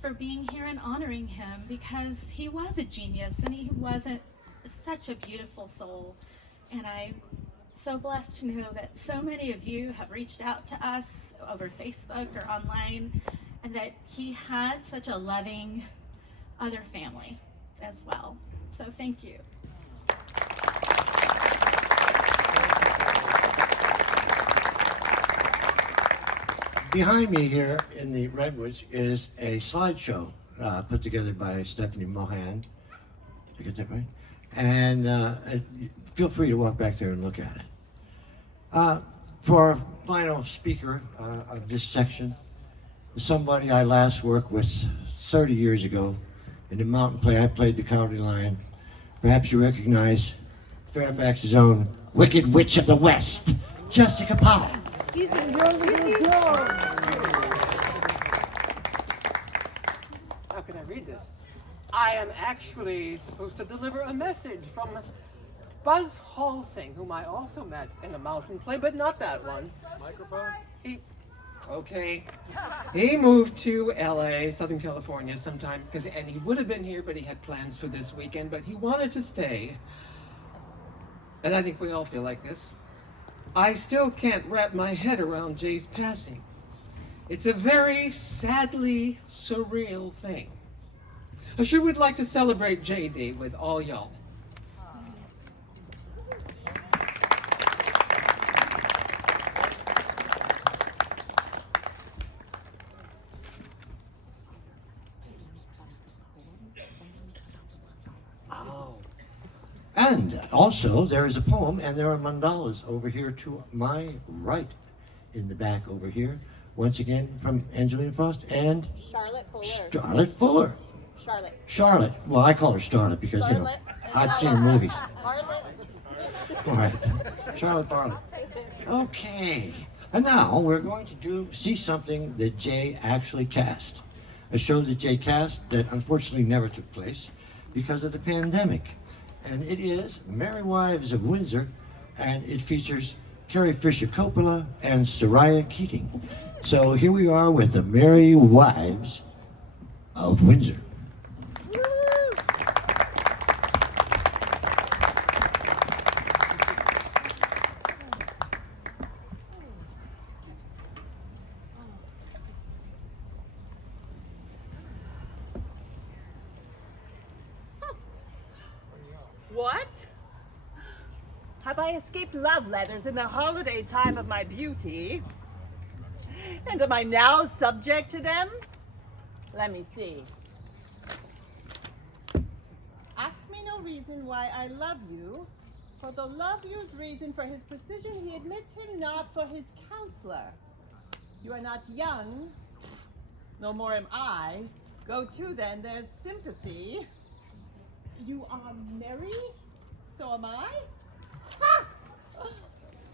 for being here and honoring him, because he was a genius and he wasn't such a beautiful soul. And I'm so blessed to know that so many of you have reached out to us over Facebook or online, and that he had such a loving other family as well. So thank you. Behind me here in the Redwoods is a slideshow put together by Stephanie Mohan. Did I get that right? And feel free to walk back there and look at it. For our final speaker of this section, somebody I last worked with 30 years ago in the mountain play. I played the Cowardly Lion. Perhaps you recognize Fairfax's own Wicked Witch of the West, Jessica Powell. Excuse me, you're a little girl. How can I read this? I am actually supposed to deliver a message from Buzz Halsing, whom I also met in a mountain play, but not that one. Microphone? Okay. He moved to LA, Southern California sometime, and he would have been here, but he had plans for this weekend, but he wanted to stay. And I think we all feel like this. I still can't wrap my head around Jay's passing. It's a very sadly surreal thing. I sure would like to celebrate Jay Day with all y'all. And also, there is a poem, and there are mandalas over here to my right, in the back over here. Once again, from Angelina Frost and Charlotte Fuller. Charlotte Fuller. Charlotte. Well, I call her Starlet because, you know, I've seen her movies. All right. Charlotte Bartlett. Okay. And now we're going to see something that Jay actually cast. A show that Jay cast that unfortunately never took place because of the pandemic. And it is Merry Wives of Windsor, and it features Carrie Fisher Coppola and Soraya Keating. So here we are with the Merry Wives of Windsor. What? Have I escaped love letters in the holiday time of my beauty? And am I now subject to them? Let me see. Ask me no reason why I love you, for though love you's reason for his precision, he admits him not for his counselor. You are not young, no more am I. Go to then, there's sympathy. You are merry, so am I. Ha!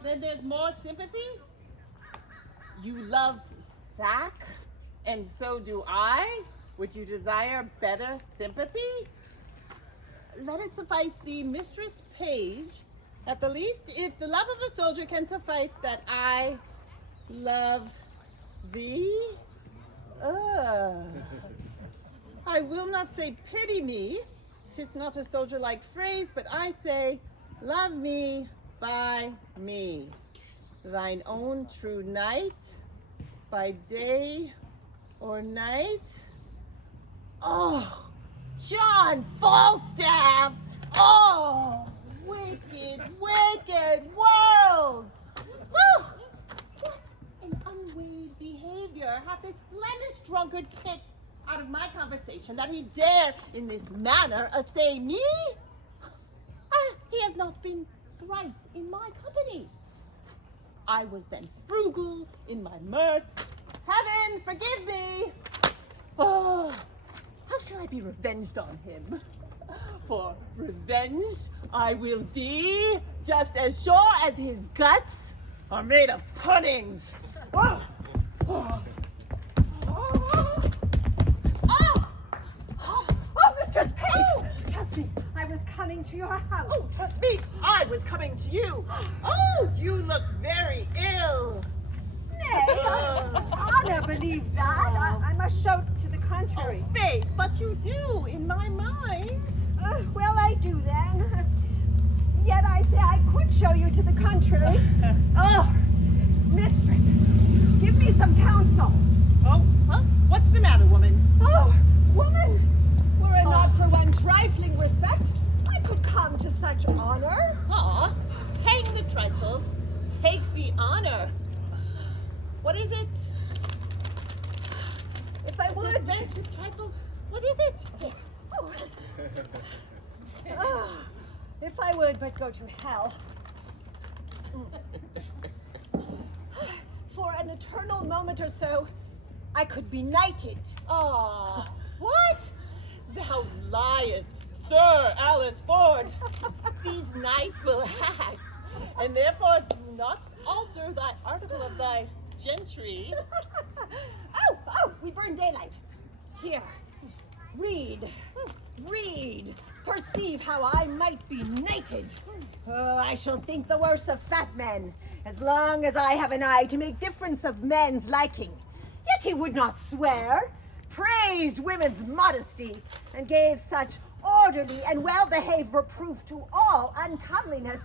Then there's more sympathy? You love sack, and so do I. Would you desire better sympathy? Let it suffice the mistress page. At the least, if the love of a soldier can suffice, that I love thee. I will not say pity me. 'Tis not a soldier-like phrase, but I say, love me by me. Thine own true knight, by day or night. Oh, John Falstaff! Oh, wicked, wicked world! Oh, what an unweighed behavior hath this Flemish drunkard kicked out of my conversation, that he dare in this manner assay me? He has not been thrice in my company. I was then frugal in my mirth. Heaven, forgive me! Oh, how shall I be revenged on him? For revenge I will be, just as sure as his guts are made of puddings. Oh, oh, oh, oh, Mistress Page! Trust me, I was coming to your house. Oh, trust me, I was coming to you. Oh, you look very ill. Nay, I never believe that. I must show to the contrary. Oh, faith, but you do, in my mind. Well, I do then. Yet I say I could show you to the contrary. Oh, mistress, give me some counsel. Oh, huh? What's the matter, woman? Oh, woman, were it not for one trifling respect, I could come to such honor. Aw, hang the trifles, take the honor. What is it? If I would. Dispense with trifles, what is it? Oh. Oh, if I would but go to hell. For an eternal moment or so, I could be knighted. Ah, what? Thou liest, Sir Alice Ford. These knights will act, and therefore do not alter thy article of thy gentry. Oh, we burn daylight. Here, read. Perceive how I might be knighted. Oh, I shall think the worse of fat men, as long as I have an eye to make difference of men's liking. Yet he would not swear, praised women's modesty, and gave such orderly and well-behaved reproof to all uncomeliness,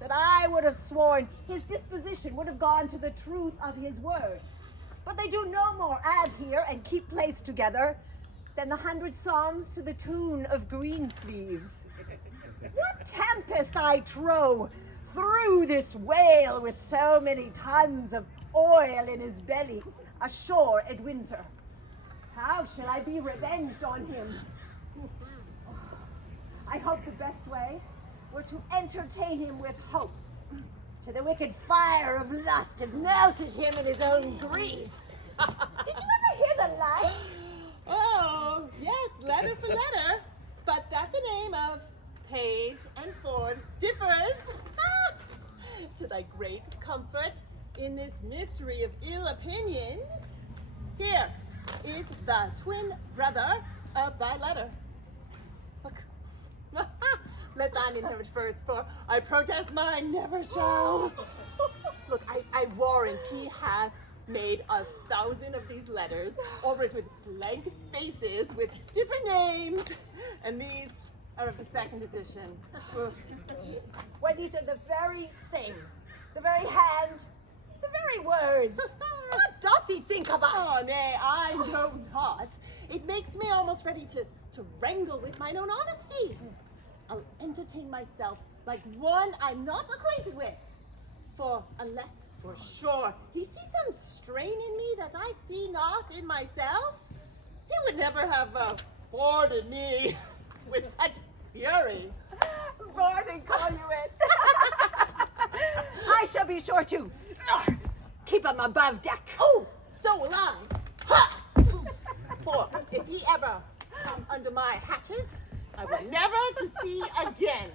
that I would have sworn his disposition would have gone to the truth of his word. But they do no more add here and keep place together than the 100 psalms to the tune of Greensleeves. What tempest I trow through this whale with so many tons of oil in his belly ashore at Windsor. How shall I be revenged on him? I hope the best way were to entertain him with hope, till the wicked fire of lust have melted him in his own grease. Did you ever hear the like? Oh, yes, letter for letter, but that the name of Page and Ford differs to thy great comfort in this mystery of ill opinions. Here is the twin brother of thy letter. Look. Let thine inherit first, for I protest mine never shall. Look, I warrant he hath made 1,000 of these letters, all written with blank spaces with different names, and these are of the second edition. Why, these are the very same, the very hand, the very words. What doth he think of us? Oh, nay, I know not. It makes me almost ready to wrangle with mine own honesty. I'll entertain myself like one I'm not acquainted with. For unless, for sure, he sees some strain in me that I see not in myself, he would never have boarded me with such fury. Boarding, call you it. I shall be sure to keep him above deck. Oh, so will I. Ha! For if he ever come under my hatches, I will never to see again.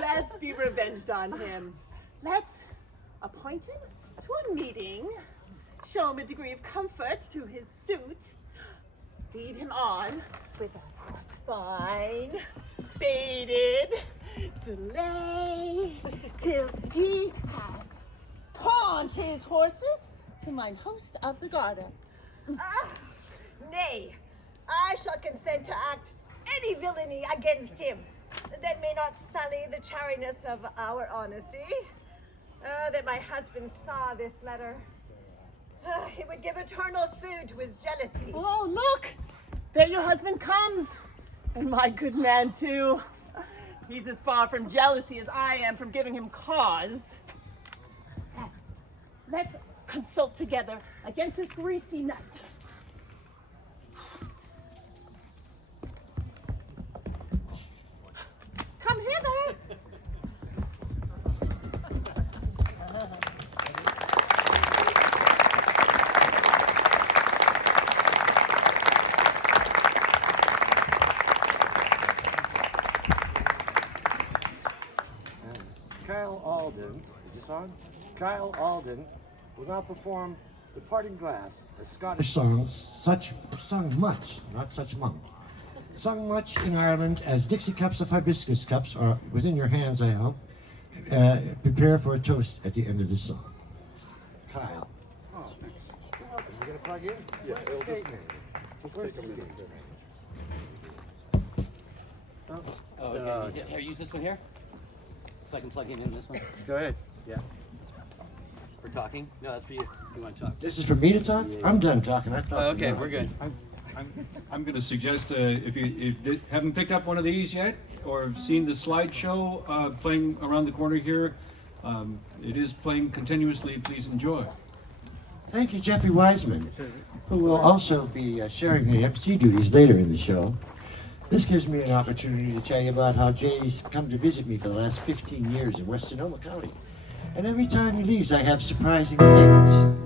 Let's be revenged on him. Let's appoint him to a meeting, show him a degree of comfort to his suit, lead him on with a fine, baited delay till he hath pawned his horses to mine host of the garter. Nay, I shall consent to act any villainy against him that may not sully the chariness of our honesty. That my husband saw this letter. It would give eternal food to his jealousy. Oh, look! There your husband comes! And my good man, too. He's as far from jealousy as I am from giving him cause. Let's consult together against this greasy nut. Come hither! Kyle Alden, is this on? Kyle Alden will now perform The Parting Glass, a Scottish song sung much, not such among. Sung much in Ireland as Dixie cups of hibiscus cups are within your hands, I hope. Prepare for a toast at the end of this song. Kyle. Oh, thanks. Are you going to plug in? Yeah, it'll just take a minute. Oh, okay. Here, use this one here. So I can plug in this one. Go ahead. Yeah. For talking? No, that's for you. You want to talk? This is for me to talk? Yeah. I'm done talking. I've talked Okay, enough. we're good. I'm going to suggest if you haven't picked up one of these yet or have seen the slideshow playing around the corner here, it is playing continuously. Please enjoy. Thank you, Jeffrey Wiseman, who will also be sharing the MC duties later in the show. This gives me an opportunity to tell you about how Jay's come to visit me for the last 15 years in West Sonoma County. And every time he leaves, I have surprising things.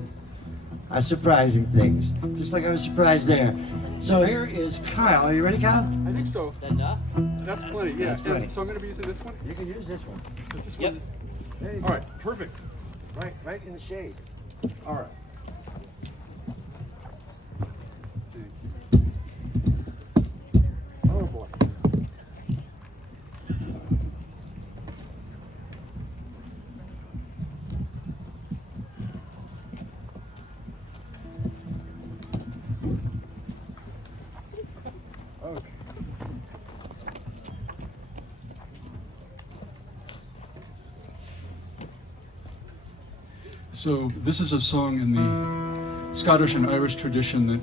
Surprising things. Just like I was surprised there. So here is Kyle. Are you ready, Kyle? I think so. Is that enough? That's plenty, yeah. That's plenty. So I'm going to be using this one? You can use this one. This Yep. one? There you All go. right, perfect. Right in the shade. All right. Oh boy. Okay. So this is a song in the Scottish and Irish tradition that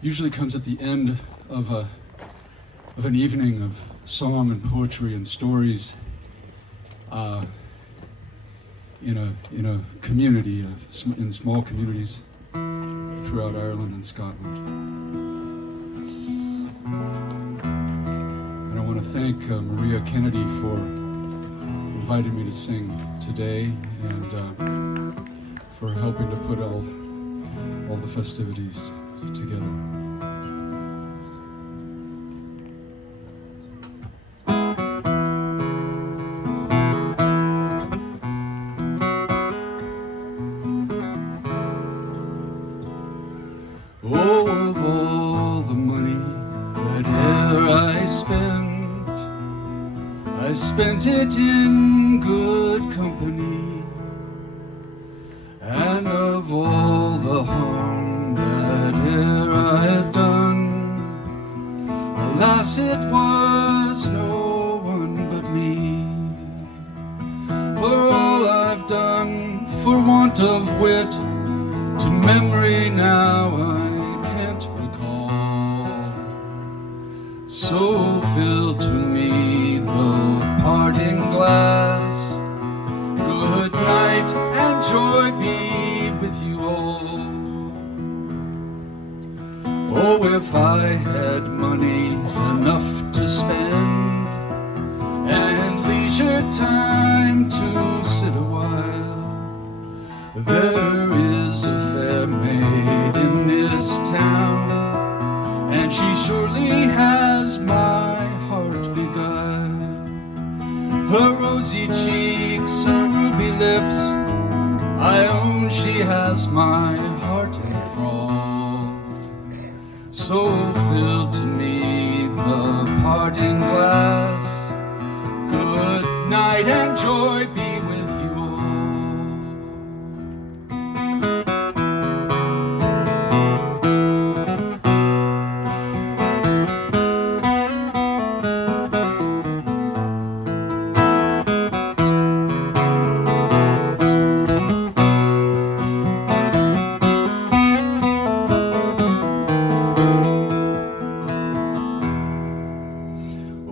usually comes at the end of an evening of song and poetry and stories in a community, in small communities throughout Ireland and Scotland. And I want to thank Maria Kennedy for inviting me to sing today and for helping to put all the festivities together. Oh, of all the money that e'er I spent it in good company, and of all the harm that e'er I've done, alas, it was no one but me. For all I've done for want of wit, to memory now I can't recall. So fill to me the parting glass. Good night and joy be with you all. Oh, if I had money enough to spend and leisure time to sit a while, there is a fair maid in this town, and she surely has my heart beguiled. Her lips. I own she has my heart enthralled. So fill to me the parting glass. Good night and joy be with you all.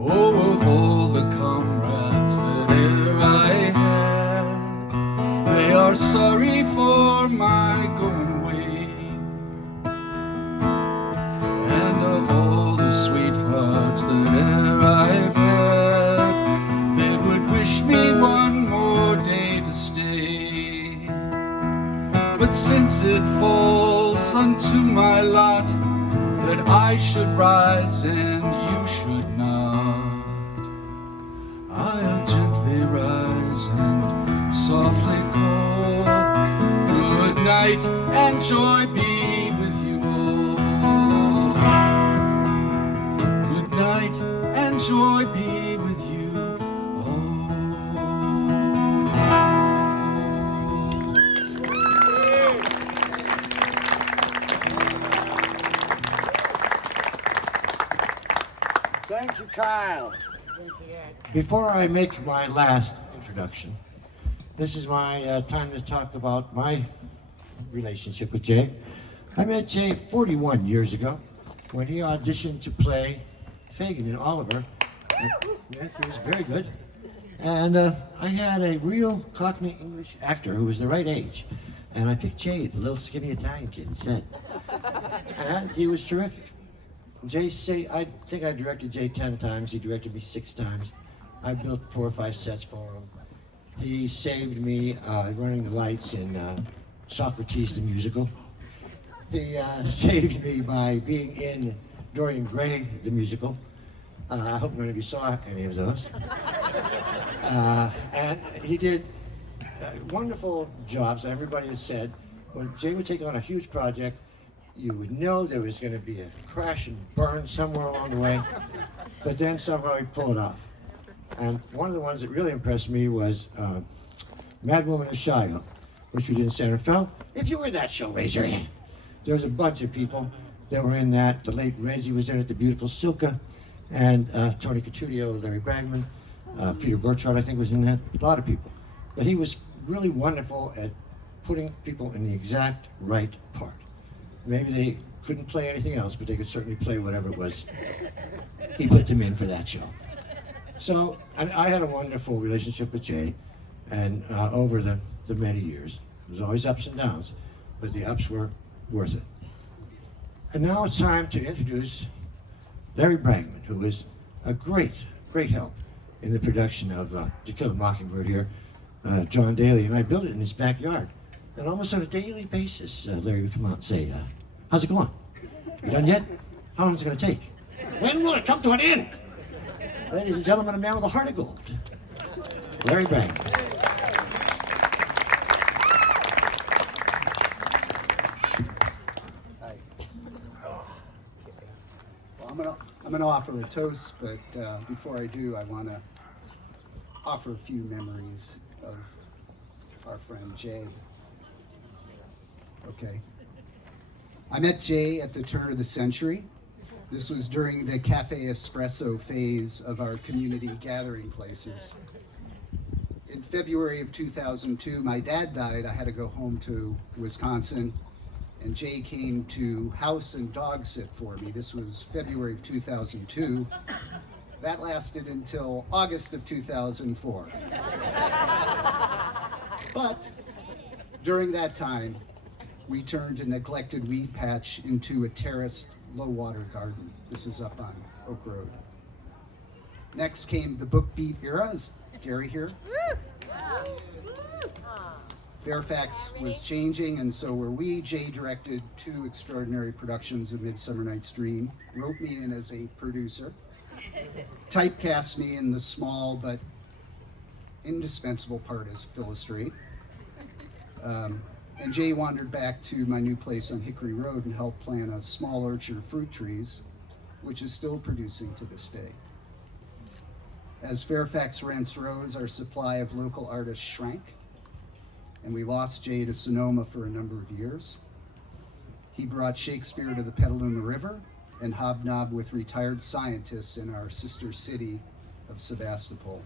Oh, of all the comrades that e'er I had, they are sorry for my going away. And of all the sweethearts that e'er I've had, they would wish me one more day to stay. But since it falls unto my lot that I should rise and you should not, I'll gently rise and softly call. Good night and joy be with you all. Good night and joy be with you all. Thank you, Kyle. Before I make my last introduction, this is my time to talk about my relationship with Jay. I met Jay 41 years ago when he auditioned to play Fagin in Oliver. Yes, he was very good. And I had a real Cockney English actor who was the right age. And I picked Jay, the little skinny Italian kid, instead. And he was terrific. I think I directed Jay 10 times. He directed me 6 times. I built 4 or 5 sets for him. He saved me running the lights in Socrates the musical. He saved me by being in Dorian Gray the musical. I hope none of you saw any of those. And he did wonderful jobs. Everybody has said when Jay would take on a huge project, you would know there was going to be a crash and burn somewhere along the way, but then somehow he'd pull it off. And one of the ones that really impressed me was Mad Woman of Shiloh, which we did in Santa Fe. If you were in that show, raise your hand. There was a bunch of people that were in that. The late Reggie was in it, the beautiful Silka, and Tony Cotudio, Larry Bragman, Peter Burchard, I think, was in that. A lot of people. But he was really wonderful at putting people in the exact right part. Maybe they couldn't play anything else, but they could certainly play whatever it was he put them in for that show. So I had a wonderful relationship with Jay, and over the many years. There was always ups and downs, but the ups were worth it. And now it's time to introduce Larry Bragman, who was a great help in the production of To Kill a Mockingbird here. John Daly and I built it in his backyard. And almost on a daily basis, Larry would come out and say, how's it going? You done yet? How long is it going to take? When will it come to an end? Ladies and gentlemen, a man with a heart of gold, Larry Bragman. Well, I'm gonna offer a toast, but before I do, I want to offer a few memories of our friend Jay. Okay. I met Jay at the turn of the century. This was during the Cafe Espresso phase of our community gathering places. In February of 2002, my dad died. I had to go home to Wisconsin, and Jay came to house and dog sit for me. This was February of 2002. That lasted until August of 2004. But during that time, we turned a neglected weed patch into a terraced low-water garden. This is up on Oak Road. Next came the book beat era. Is Gary here? Fairfax was changing, and so were we. Jay directed 2 extraordinary productions of Midsummer Night's Dream, wrote me in as a producer, typecast me in the small but indispensable part as Philostrate. And Jay wandered back to my new place on Hickory Road and helped plant a small orchard of fruit trees, which is still producing to this day. As Fairfax rents rose, our supply of local artists shrank, and we lost Jay to Sonoma for a number of years. He brought Shakespeare to the Petaluma River and hobnobbed with retired scientists in our sister city of Sebastopol.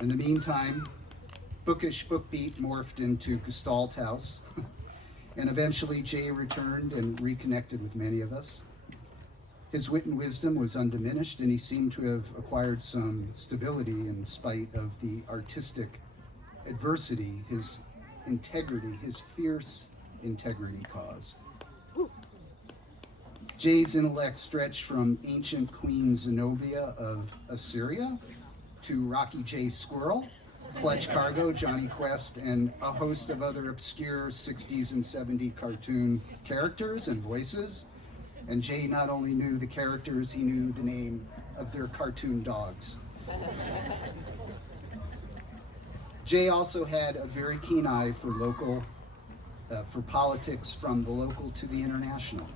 In the meantime, bookish Bookbeat morphed into Gestalt House, and eventually Jay returned and reconnected with many of us. His wit and wisdom was undiminished, and he seemed to have acquired some stability in spite of the artistic adversity his integrity, his fierce integrity caused. Jay's intellect stretched from ancient Queen Zenobia of Assyria to Rocky J. Squirrel, Clutch Cargo, Johnny Quest, and a host of other obscure 60s and 70s cartoon characters and voices. And Jay not only knew the characters, he knew the name of their cartoon dogs. Jay also had a very keen eye for politics, from the local to the international.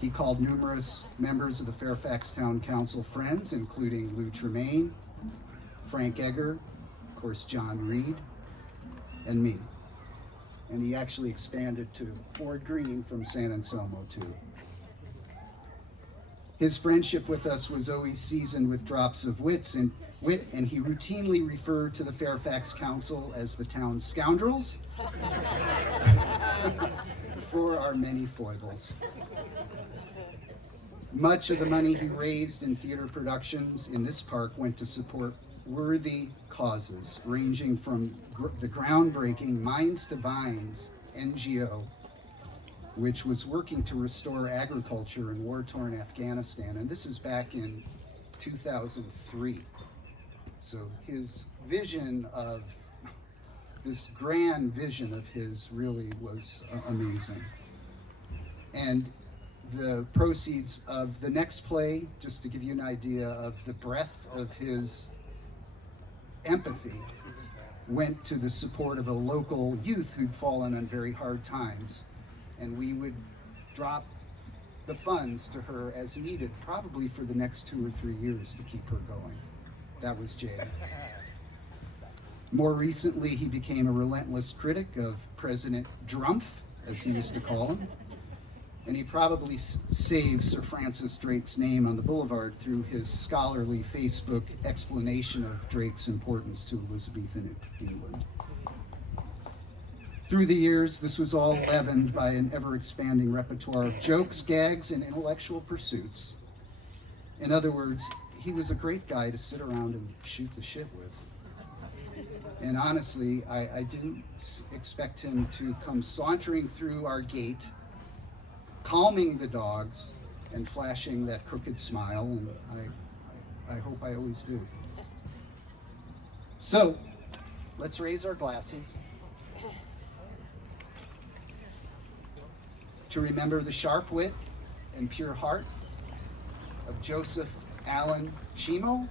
He called numerous members of the Fairfax Town Council friends, including Lou Tremaine, Frank Egger, of course John Reed, and me. And he actually expanded to Ford Green from San Anselmo too. His friendship with us was always seasoned with drops of wit, and he routinely referred to the Fairfax Council as the town's scoundrels for our many foibles. Much of the money he raised in theater productions in this park went to support worthy causes, ranging from the groundbreaking Minds to Vines NGO, which was working to restore agriculture in war-torn Afghanistan, and this is back in 2003. So his vision of, this grand vision of his really was amazing. And the proceeds of the next play, just to give you an idea of the breadth of his empathy, went to the support of a local youth who'd fallen on very hard times. And we would drop the funds to her as needed, probably for the next 2 or 3 years to keep her going. That was Jay. More recently, he became a relentless critic of President Drumpf, as he used to call him. And he probably saved Sir Francis Drake's name on the boulevard through his scholarly Facebook explanation of Drake's importance to Elizabethan England. Through the years, this was all leavened by an ever-expanding repertoire of jokes, gags, and intellectual pursuits. In other words, he was a great guy to sit around and shoot the shit with. And honestly, I do expect him to come sauntering through our gate, calming the dogs, and flashing that crooked smile, and I hope I always do. So, let's raise our glasses to remember the sharp wit and pure heart of Joseph Allen Cimo,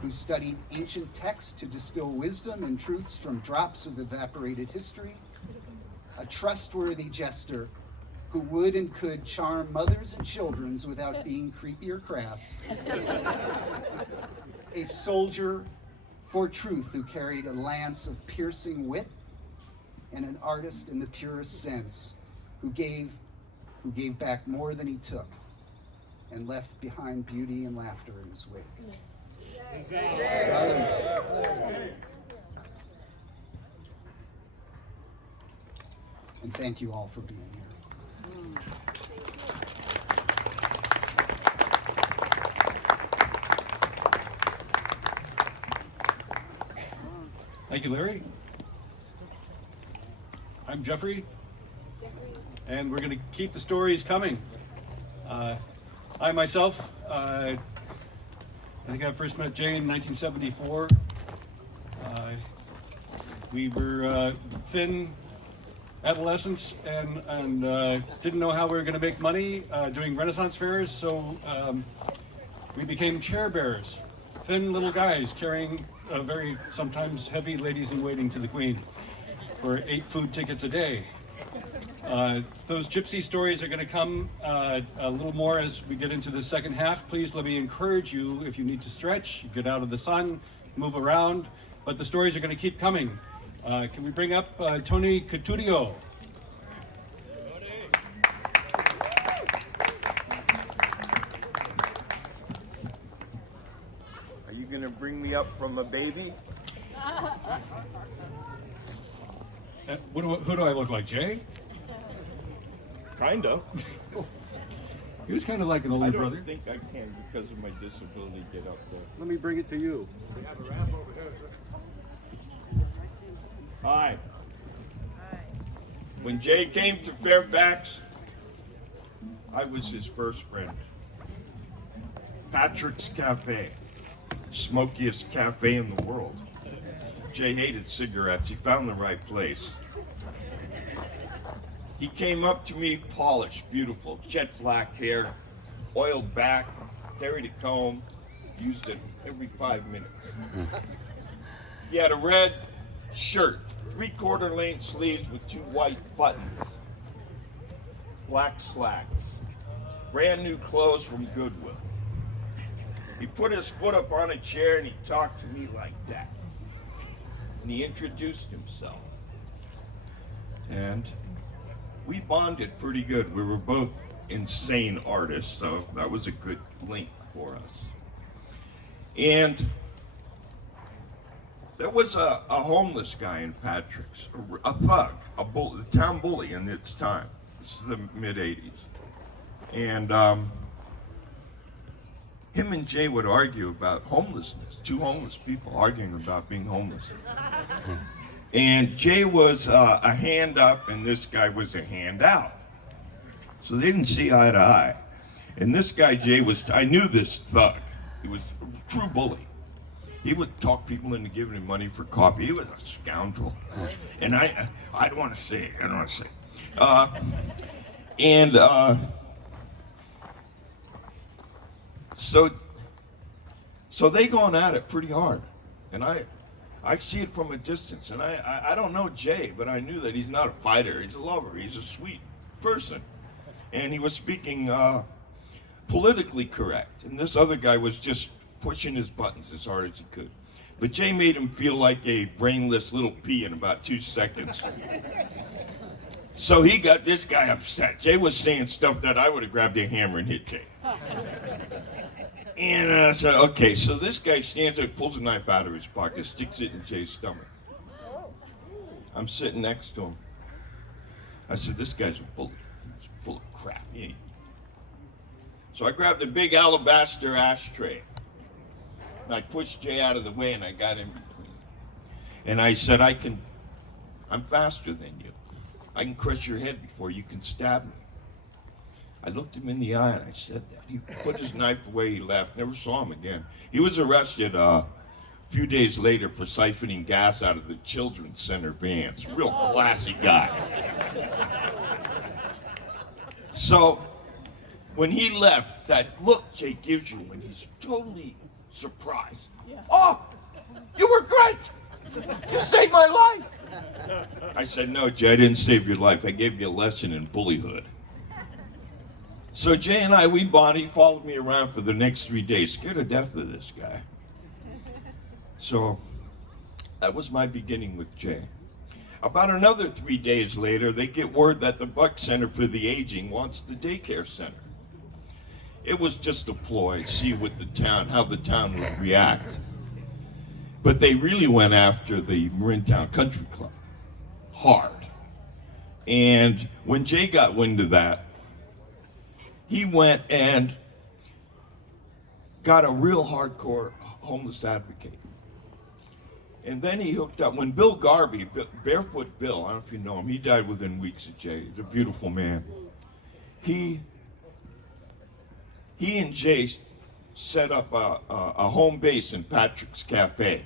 who studied ancient texts to distill wisdom and truths from drops of evaporated history, a trustworthy jester who would and could charm mothers and children without being creepy or crass, a soldier for truth who carried a lance of piercing wit, and an artist in the purest sense who gave back more than he took and left behind beauty and laughter in his wake. Salute. And thank you all for being here. Thank you, Larry. I'm Jeffrey, and we're going to keep the stories coming. I myself, I think I first met Jay in 1974. We were thin adolescents and didn't know how we were going to make money doing Renaissance fairs, so we became chair bearers, thin little guys carrying very sometimes heavy ladies-in-waiting to the Queen for 8 food tickets a day. Those gypsy stories are going to come a little more as we get into the second half. Please let me encourage you, if you need to stretch, get out of the sun, move around, but the stories are going to keep coming. Can we bring up Tony Couturier? Are you gonna bring me up from a baby? Who do I look like, Jay? Kind of. He was kind of like an older brother. I don't think I can, because of my disability, get up there. Let me bring it to you. We have a ramp over here. Hi. When Jay came to Fairfax, I was his first friend. Patrick's Cafe, smokiest cafe in the world. Jay hated cigarettes. He found the right place. He came up to me, polished, beautiful, jet black hair, oiled back, carried a comb, used it every 5 minutes. He had a red shirt, 3/4 length sleeves with 2 white buttons, black slacks, brand new clothes from Goodwill. He put his foot up on a chair and he talked to me like that. And he introduced himself. And we bonded pretty good. We were both insane artists, so that was a good link for us. And there was a homeless guy in Patrick's, a thug, the town bully in its time. This is the mid-'80s. And him and Jay would argue about homelessness. 2 homeless people arguing about being homeless. And Jay was a hand up and this guy was a hand out. So they didn't see eye to eye. And this guy, Jay, I knew this thug. He was a true bully. He would talk people into giving him money for coffee. He was a scoundrel. And I don't want to say it. I don't want to say it. So they going at it pretty hard. And I see it from a distance. And I don't know Jay, but I knew that he's not a fighter. He's a lover. He's a sweet person. And he was speaking politically correct. And this other guy was just pushing his buttons as hard as he could. But Jay made him feel like a brainless little pea in about 2 seconds. So he got this guy upset. Jay was saying stuff that I would have grabbed a hammer and hit Jay. And I said, okay, so this guy stands up, pulls a knife out of his pocket, sticks it in Jay's stomach. I'm sitting next to him. I said, this guy's a bully. He's full of crap. So I grabbed a big alabaster ashtray. And I pushed Jay out of the way and I got in between. And I said, I'm faster than you. I can crush your head before you can stab me. I looked him in the eye and I said that. He put his knife away, he left, never saw him again. He was arrested a few days later for siphoning gas out of the children's center vans. Real classy guy. So when he left, that look Jay gives you when he's totally surprised. Oh, you were great! You saved my life! I said, no, Jay, I didn't save your life. I gave you a lesson in bullyhood. So Jay and I, we bonded. He followed me around for the next 3 days, scared to death of this guy. So that was my beginning with Jay. About another 3 days later, they get word that the Buck Center for the Aging wants the daycare center. It was just a ploy, see what how the town would react. But they really went after the Marintown Country Club, hard. And when Jay got wind of that, he went and got a real hardcore homeless advocate. And then he hooked up, when Bill Garvey, Barefoot Bill, I don't know if you know him, he died within weeks of Jay. He's a beautiful man. He and Jay set up a home base in Patrick's Cafe.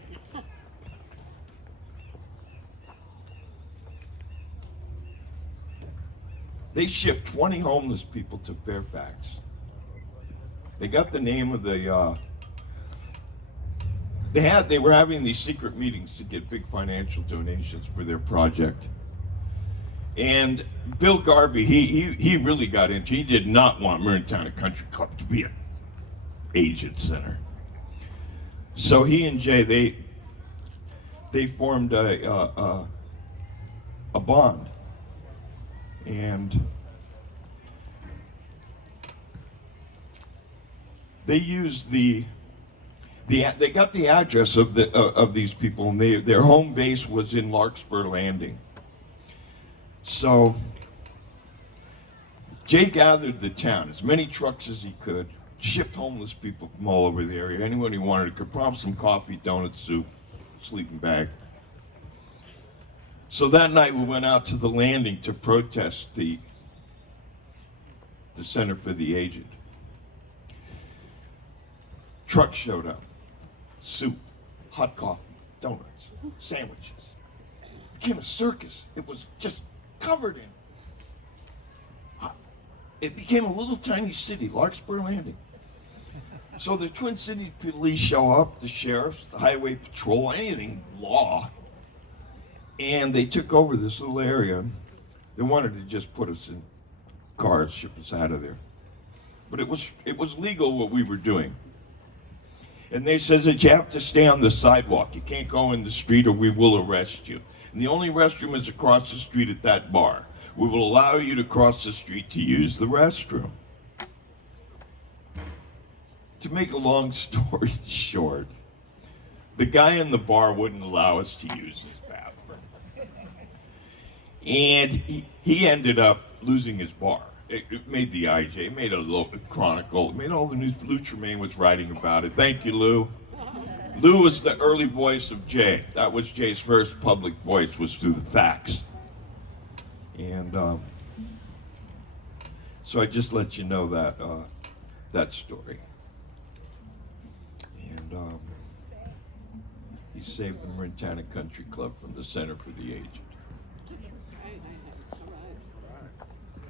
They shipped 20 homeless people to Fairfax. They got the name of the they were having these secret meetings to get big financial donations for their project. And Bill Garvey, he really got into, he did not want Marin Country Club to be an agent center. So he and Jay, they formed a bond. And they used they got the address of these people, and their home base was in Larkspur Landing. So Jay gathered the town, as many trucks as he could, shipped homeless people from all over the area. Anyone he wanted could promise some coffee, donuts, soup, sleeping bag. So that night we went out to the landing to protest the Center for the Aged. Trucks showed up, soup, hot coffee, donuts, sandwiches. It became a circus. It was just covered in. It became a little tiny city, Larkspur Landing. So the Twin Cities police show up, the sheriffs, the highway patrol, anything law, and they took over this little area. They wanted to just put us in cars, ship us out of there. But it was legal what we were doing. And they says that you have to stay on the sidewalk. You can't go in the street or we will arrest you. And the only restroom is across the street at that bar. We will allow you to cross the street to use the restroom. To make a long story short, the guy in the bar wouldn't allow us to use his bathroom. And he ended up losing his bar. It made the IJ, it made a local Chronicle, it made all the news. Lou Tremaine was writing about it. Thank you, Lou. Lou was the early voice of Jay. That was Jay's first public voice, was through the fax. And so I just let you know that that story. And he saved the Marin Country Club from the Center for the Aged.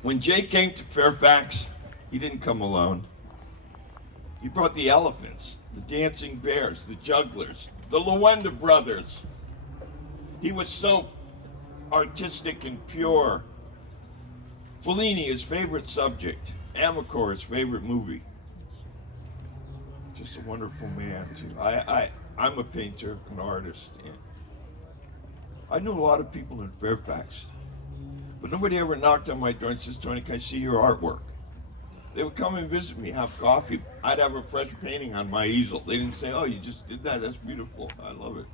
When Jay came to Fairfax, he didn't come alone. He brought the elephants, the dancing bears, the jugglers, the Lawenda brothers. He was so artistic and pure. Fellini, his favorite subject. Amicor, his favorite movie. Just a wonderful man, too. I'm a painter, an artist, and I knew a lot of people in Fairfax. But nobody ever knocked on my door and says, Tony, can I see your artwork? They would come and visit me, have coffee. I'd have a fresh painting on my easel. They didn't say, oh, you just did that. That's beautiful. I love it.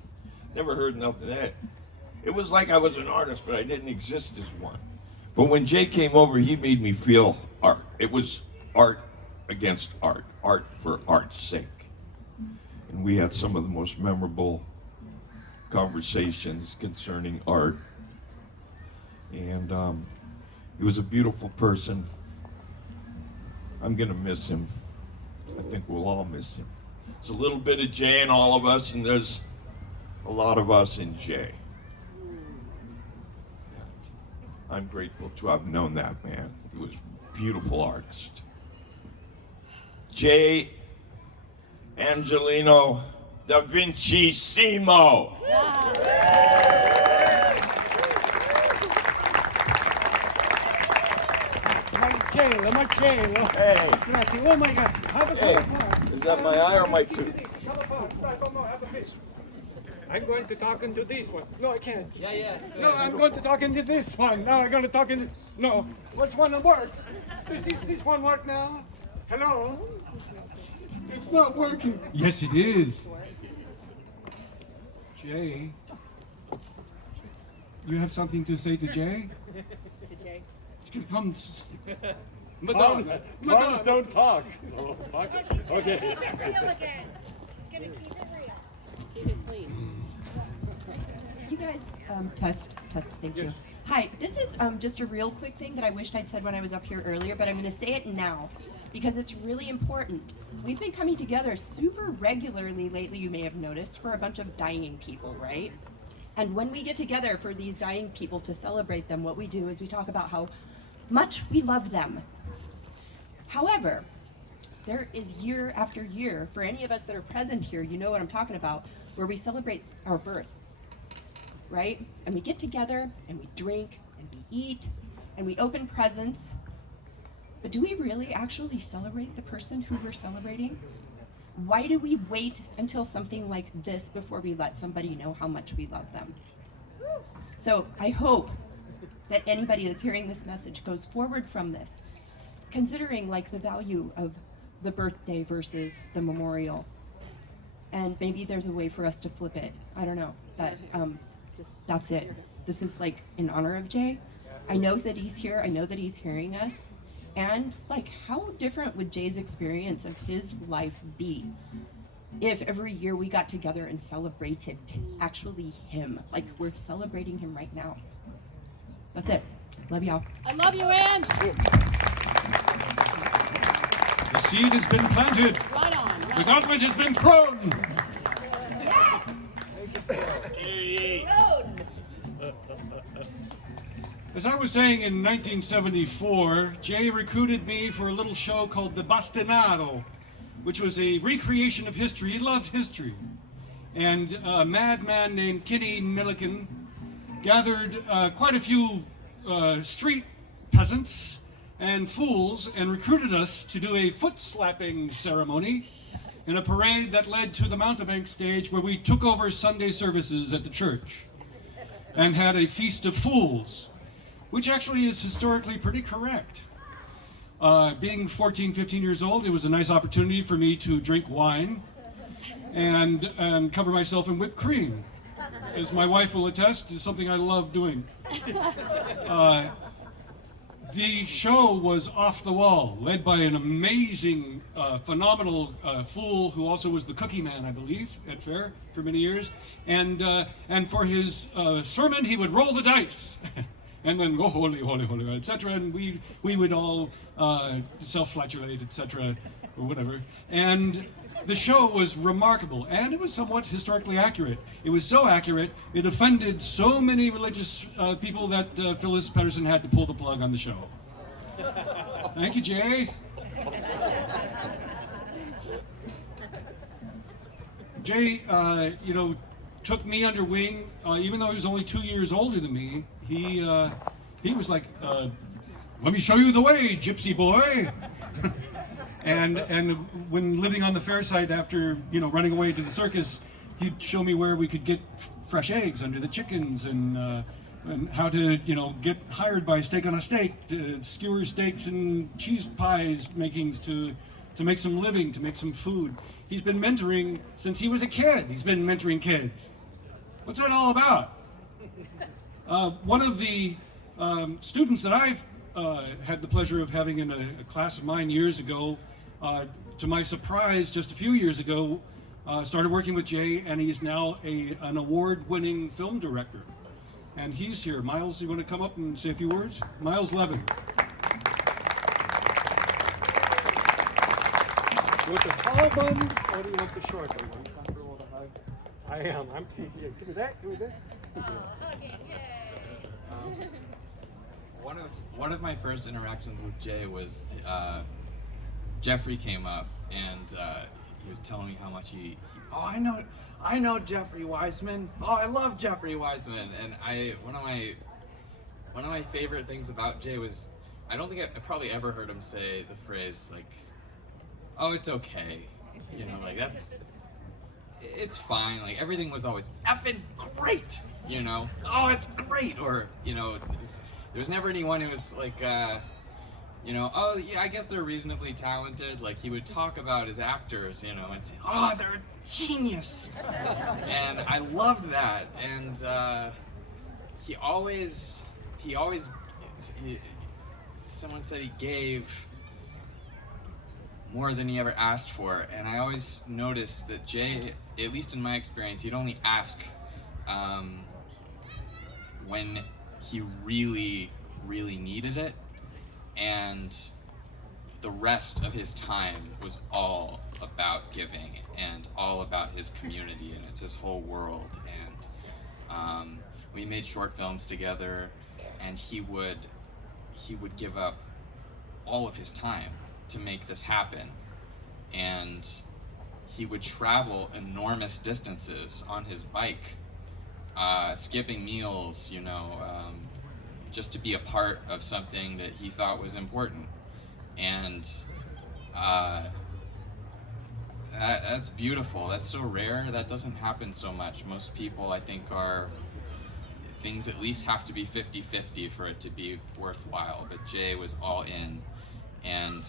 Never heard nothing of that. It was like I was an artist, but I didn't exist as one. But when Jay came over, he made me feel art. It was art against art, art for art's sake. And we had some of the most memorable conversations concerning art. And he was a beautiful person. I'm gonna miss him. I think we'll all miss him. There's a little bit of Jay in all of us, and there's a lot of us in Jay. I'm grateful to have known that man. He was a beautiful artist. Jay Angelino da Vinci Cimo. Marcello. Hey. Grazie. Oh my God. Have a Hey. cup. Is that my eye or my tooth? I'm going to talk into this one. No, I can't. Yeah. No, I'm going to talk into this one. Now I'm going to talk into... No. Which one works? Does this one work now? Hello? It's not working. Yes, it is. Jay. You have something to say to Jay? Come. Madonna. Madonna. Don't talk. Okay. You guys, test, thank you. Hi, this is just a real quick thing that I wished I'd said when I was up here earlier, but I'm going to say it now because it's really important. We've been coming together super regularly lately, you may have noticed, for a bunch of dying people, right? And when we get together for these dying people to celebrate them, what we do is we talk about how much we love them. However, there is year after year, for any of us that are present here, you know what I'm talking about, where we celebrate our birth, right? And we get together and we drink and we eat and we open presents. But do we really actually celebrate the person who we're celebrating? Why do we wait until something like this before we let somebody know how much we love them? So I hope that anybody that's hearing this message goes forward from this, considering like the value of the birthday versus the memorial. And maybe there's a way for us to flip it. I don't know, but just that's it. This is like in honor of Jay. I know that he's here. I know that he's hearing us. And like, how different would Jay's experience of his life be if every year we got together and celebrated actually him, like we're celebrating him right now? That's it. Love y'all. I love you, Ange. The seed has been planted. Right on. The gauntlet has been thrown. As I was saying, in 1974, Jay recruited me for a little show called The Bastinado, which was a recreation of history. He loved history. And a madman named Kitty Milliken gathered quite a few street peasants and fools and recruited us to do a foot-slapping ceremony in a parade that led to the Mountebank stage, where we took over Sunday services at the church and had a feast of fools, which actually is historically pretty correct. Being 14, 15 years old, it was a nice opportunity for me to drink wine and cover myself in whipped cream. As my wife will attest, is something I love doing. The show was off the wall, led by an amazing, phenomenal fool who also was the cookie man, I believe, at Fair for many years. And for his sermon, he would roll the dice. And then go holy, holy, holy, etc. And we would all self-flatulate, etc., or whatever. And the show was remarkable, and it was somewhat historically accurate. It was so accurate, it offended so many religious people that Phyllis Pedersen had to pull the plug on the show. Thank you, Jay. Jay, took me under wing, even though he was only 2 years older than me. He was like, let me show you the way, gypsy boy. and when living on the fair site after, running away to the circus, he'd show me where we could get fresh eggs under the chickens and how to, get hired by Steak on a Steak to skewer steaks and cheese pies makings to make some living, to make some food. He's been mentoring since he was a kid. He's been mentoring kids. What's that all about? One of the students that I've had the pleasure of having in a class of mine years ago, to my surprise, just a few years ago, started working with Jay, and he's now an award-winning film director. And he's here. Miles, you want to come up and say a few words? Miles Levin. You want the tall bun, or do you want the short bun? I'm comfortable to hug. I am. Give me that. Give me that. One of my first interactions with Jay was Jeffrey came up and he was telling me how much he I know Jeffrey Wiseman. Oh, I love Jeffrey Wiseman. And one of my favorite things about Jay was, I don't think I probably ever heard him say the phrase like, oh, it's okay, it's fine, like everything was always effing great, oh, it's great, or there was never anyone who was like oh yeah, I guess they're reasonably talented. Like he would talk about his actors, and say, oh, they're a genius. And I loved that. And he always someone said he gave more than he ever asked for. And I always noticed that Jay, at least in my experience, he'd only ask when he really, really needed it. And the rest of his time was all about giving and all about his community, and it's his whole world. And we made short films together, and he would give up all of his time to make this happen. And he would travel enormous distances on his bike, skipping meals, you know, just to be a part of something that he thought was important. And that's beautiful. That's so rare. That doesn't happen so much. Most people, I think, things at least have to be 50-50 for it to be worthwhile. But Jay was all in. And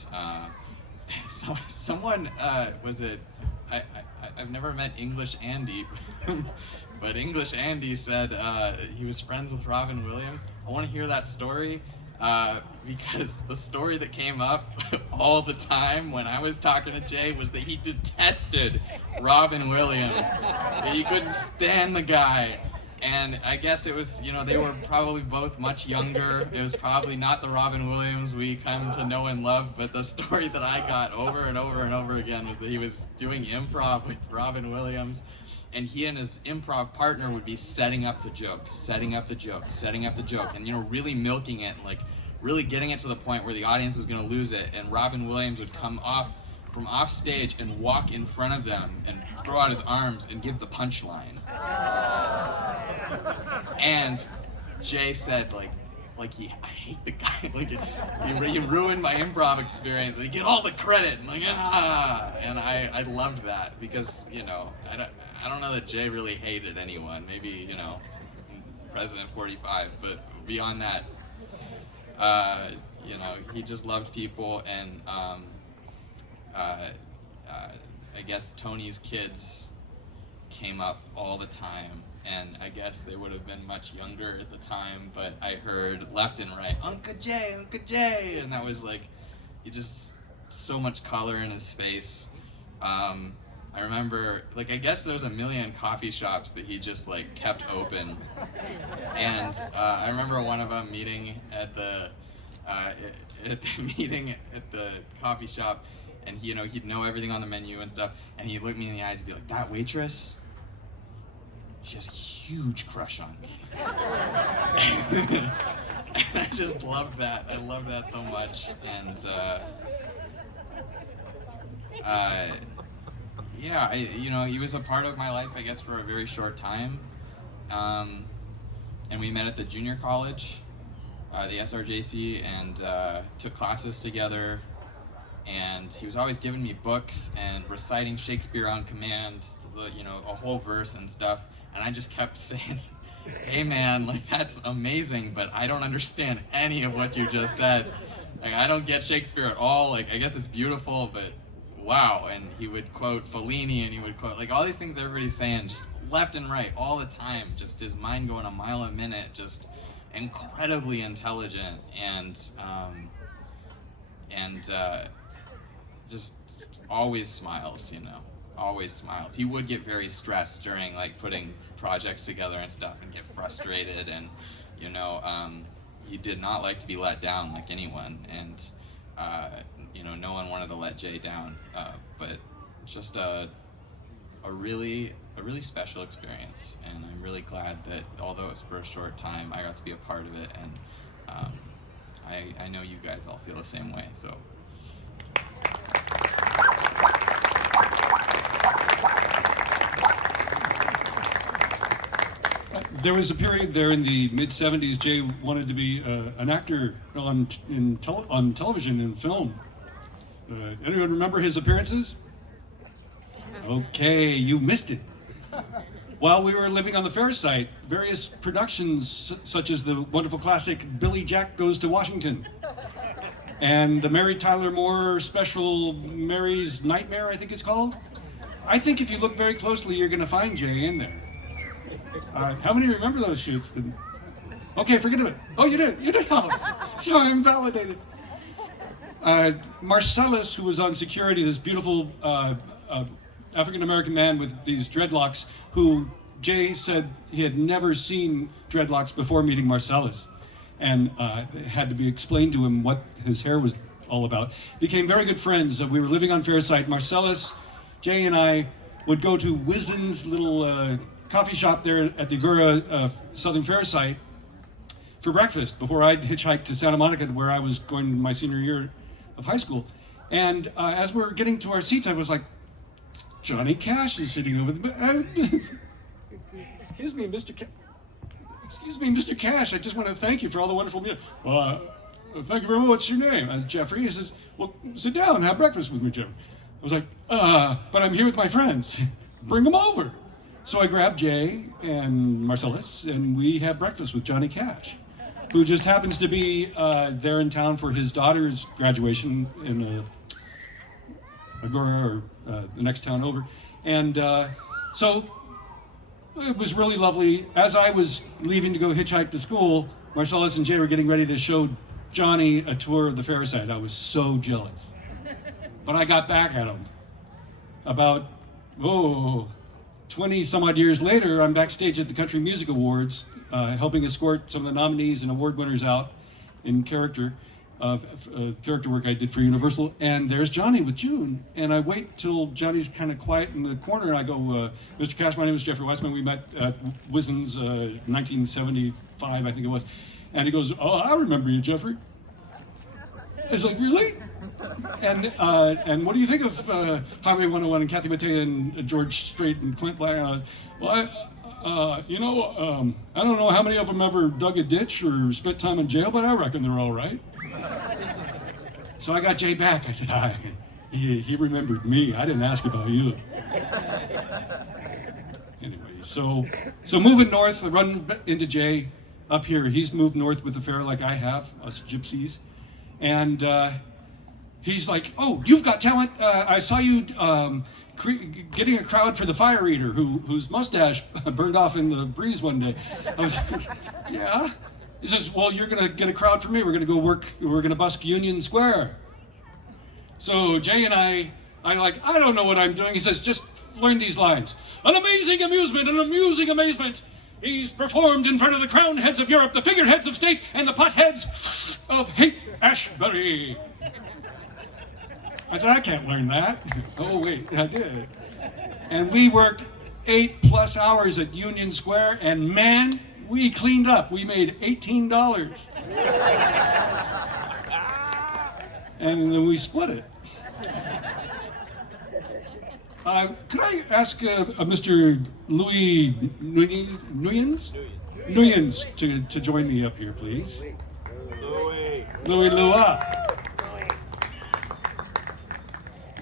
so someone I've never met English Andy, but English Andy said he was friends with Robin Williams. I want to hear that story. Because the story that came up all the time when I was talking to Jay was that he detested Robin Williams. That he couldn't stand the guy. And I guess it was, you know, they were probably both much younger. It was probably not the Robin Williams we come to know and love, but the story that I got over and over and over again was that he was doing improv with Robin Williams. And he and his improv partner would be setting up the joke, and, you know, really milking it, like really getting it to the point where the audience was going to lose it. And Robin Williams would come from off stage and walk in front of them and throw out his arms and give the punchline. And Jay said, I hate the guy. Like, he ruined my improv experience. And he get all the credit. And And I loved that because, you know, I don't know that Jay really hated anyone. Maybe, you know, President 45. But beyond that, you know, he just loved people. And I guess Tony's kids came up all the time. And I guess they would have been much younger at the time, but I heard left and right, Uncle Jay, and that was like, he just, so much color in his face. I remember, like, I guess there's a million coffee shops that he just, like, kept open. And I remember one of them meeting at the coffee shop, and he, you know, he'd know everything on the menu and stuff, and he'd look me in the eyes and be like, that waitress? She has a huge crush on me. And I just loved that. I loved that so much. And yeah, you know, he was a part of my life, I guess, for a very short time. And we met at the junior college, the SRJC, and took classes together. And he was always giving me books and reciting Shakespeare on command, you know, a whole verse and stuff. And I just kept saying, hey man, like, that's amazing, but I don't understand any of what you just said. Like, I don't get Shakespeare at all. Like, I guess it's beautiful, but wow. And he would quote Fellini, and he would quote, like, all these things everybody's saying, just left and right all the time. Just his mind going a mile a minute, just incredibly intelligent, and just always smiles, you know. Always smiles. He would get very stressed during, like, putting projects together and stuff, and get frustrated, and, you know, he did not like to be let down like anyone, and you know, no one wanted to let Jay down, but just a really special experience, and I'm really glad that, although it was for a short time, I got to be a part of it, and I know you guys all feel the same way, so. There was a period there in the mid-'70s, Jay wanted to be an actor on television and film. Anyone remember his appearances? Okay, you missed it. While we were living on the fair site, various productions such as the wonderful classic Billy Jack Goes to Washington and the Mary Tyler Moore special Mary's Nightmare, I think it's called. I think if you look very closely, you're going to find Jay in there. How many remember those shoots? Then? Okay, forget about it. Oh, you did? You did? Oh, so I'm validated. Marcellus, who was on security, this beautiful African-American man with these dreadlocks, who Jay said he had never seen dreadlocks before meeting Marcellus, and it had to be explained to him what his hair was all about. Became very good friends. We were living on Fairside. Marcellus, Jay, and I would go to Wizen's little coffee shop there at the Agura Southern Fair site for breakfast before I'd hitchhiked to Santa Monica, where I was going my senior year of high school. And as we were getting to our seats, I was like, Johnny Cash is sitting over the. Excuse me, Mr. Excuse me, Mr. Cash. I just want to thank you for all the wonderful music. Well, thank you very much. What's your name? Jeffrey. He says, well, sit down and have breakfast with me, Jeffrey. I was like, but I'm here with my friends. Bring them over. So I grabbed Jay and Marcellus, and we had breakfast with Johnny Cash, who just happens to be there in town for his daughter's graduation in Agora, or the next town over. And so it was really lovely. As I was leaving to go hitchhike to school, Marcellus and Jay were getting ready to show Johnny a tour of the fair side. I was so jealous. But I got back at him. About, 20 some odd years later, I'm backstage at the Country Music Awards, helping escort some of the nominees and award winners out in character work I did for Universal. And there's Johnny with June. And I wait till Johnny's kind of quiet in the corner. And I go, Mr. Cash, my name is Jeffrey Weissman. We met at Wizen's 1975, I think it was. And he goes, oh, I remember you, Jeffrey. I was like, really? And what do you think of Highway 101 and Kathy Mattea and George Strait and Clint Black? Well, I don't know how many of them ever dug a ditch or spent time in jail, but I reckon they're all right. So I got Jay back. I said, he remembered me. I didn't ask about you. Anyway, so moving north, I run into Jay up here. He's moved north with the fair like I have, us gypsies. And he's like, oh, you've got talent. I saw you getting a crowd for the fire eater whose mustache burned off in the breeze one day. I was like, yeah. He says, well, you're going to get a crowd for me. We're going to go work. We're going to busk Union Square. So Jay and I don't know what I'm doing. He says, just learn these lines. An amazing amusement, an amusing amazement. He's performed in front of the crowned heads of Europe, the figureheads of state, and the potheads of Haight-Ashbury. I said, I can't learn that. Oh, wait, I did. And we worked 8+ hours at Union Square, and man, we cleaned up. We made $18. And then we split it. Could I ask Mr. Louis Nuyens to join me up here, please? Louis Lua.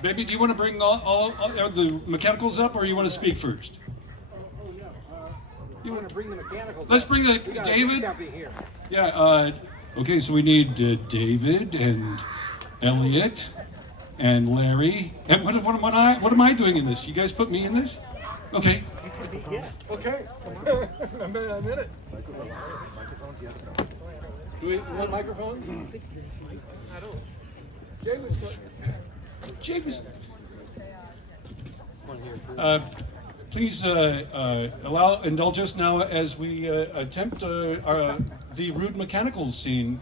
Baby, do you want to bring all the mechanicals up, or you want to speak first? You want to bring the mechanicals? Let's bring David. Yeah. Okay, so we need David and Elliot and Larry. And what am I doing in this? You guys put me in this? Okay. Okay. I'm in it. Do we want microphone? I don't. Jay was. Please indulge us now as we attempt the rude mechanicals scene.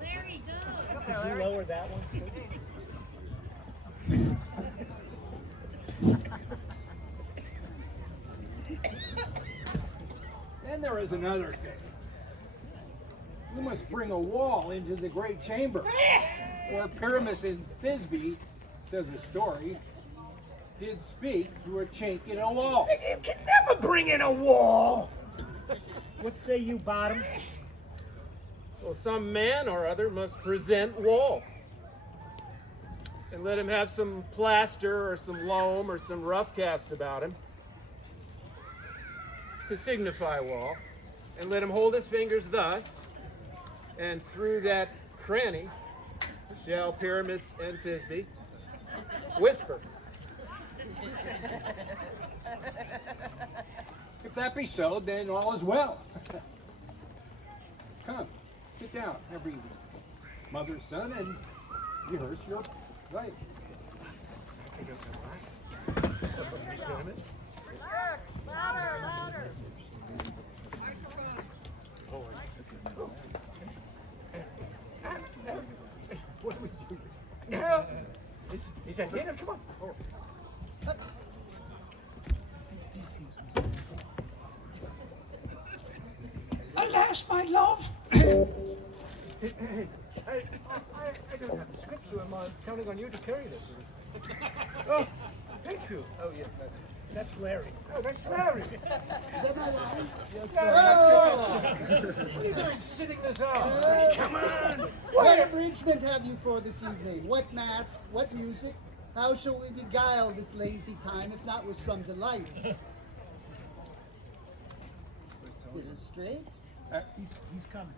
Larry, go. Could you lower that one? Then there is another thing. You must bring a wall into the great chamber, where Pyramus and Thisbe, says the story, did speak through a chink in a wall. You can never bring in a wall! What say you, Bottom? Well, some man or other must present wall. And let him have some plaster or some loam or some rough cast about him to signify wall. And let him hold his fingers thus, and through that cranny shall Pyramus and Thisbe whisper. If that be so, then all is well. Come, sit down, every mother, son, and rehearse your right. Louder, louder. What do we do? Yeah. Is that hit him? Come on. mass, my love? I don't have the script, so I'm counting on you to carry this. Oh, thank you. Oh, yes, that's Larry. Oh, that's Larry. Is that my line? Yes, What are you doing sitting this out? Come on. What abridgment have you for this evening? What mass? What music? How shall we beguile this lazy time, if not with some delight? Straight? He's coming.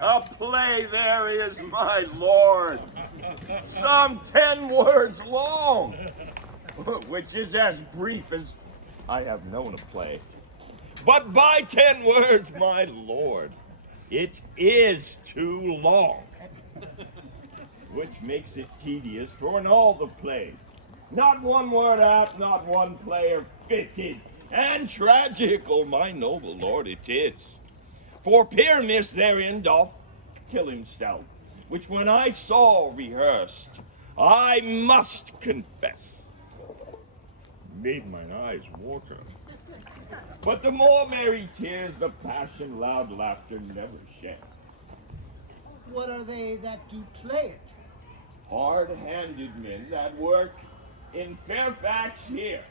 A play there is, my lord. Some 10 words long, which is as brief as I have known a play. But by 10 words, my lord, it is too long, which makes it tedious for in all the plays. Not one word apt, not one player fitted, and tragical, my noble lord, it is. For Pyramus therein doth kill himself, which when I saw rehearsed, I must confess, made mine eyes water. But the more merry tears the passion loud laughter never shed. What are they that do play it? Hard-handed men that work in Fairfax here,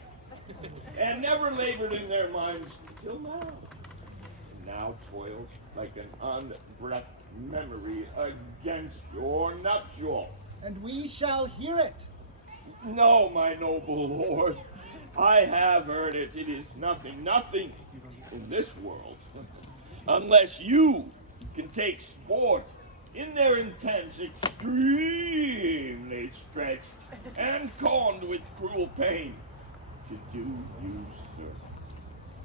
and never labored in their minds till now. Now toiled like an unbreathed memory against your nuptial. And we shall hear it. No, my noble lord, I have heard it. It is nothing in this world, unless you can take sport in their intents extremely stretched and conned with cruel pain to do you service.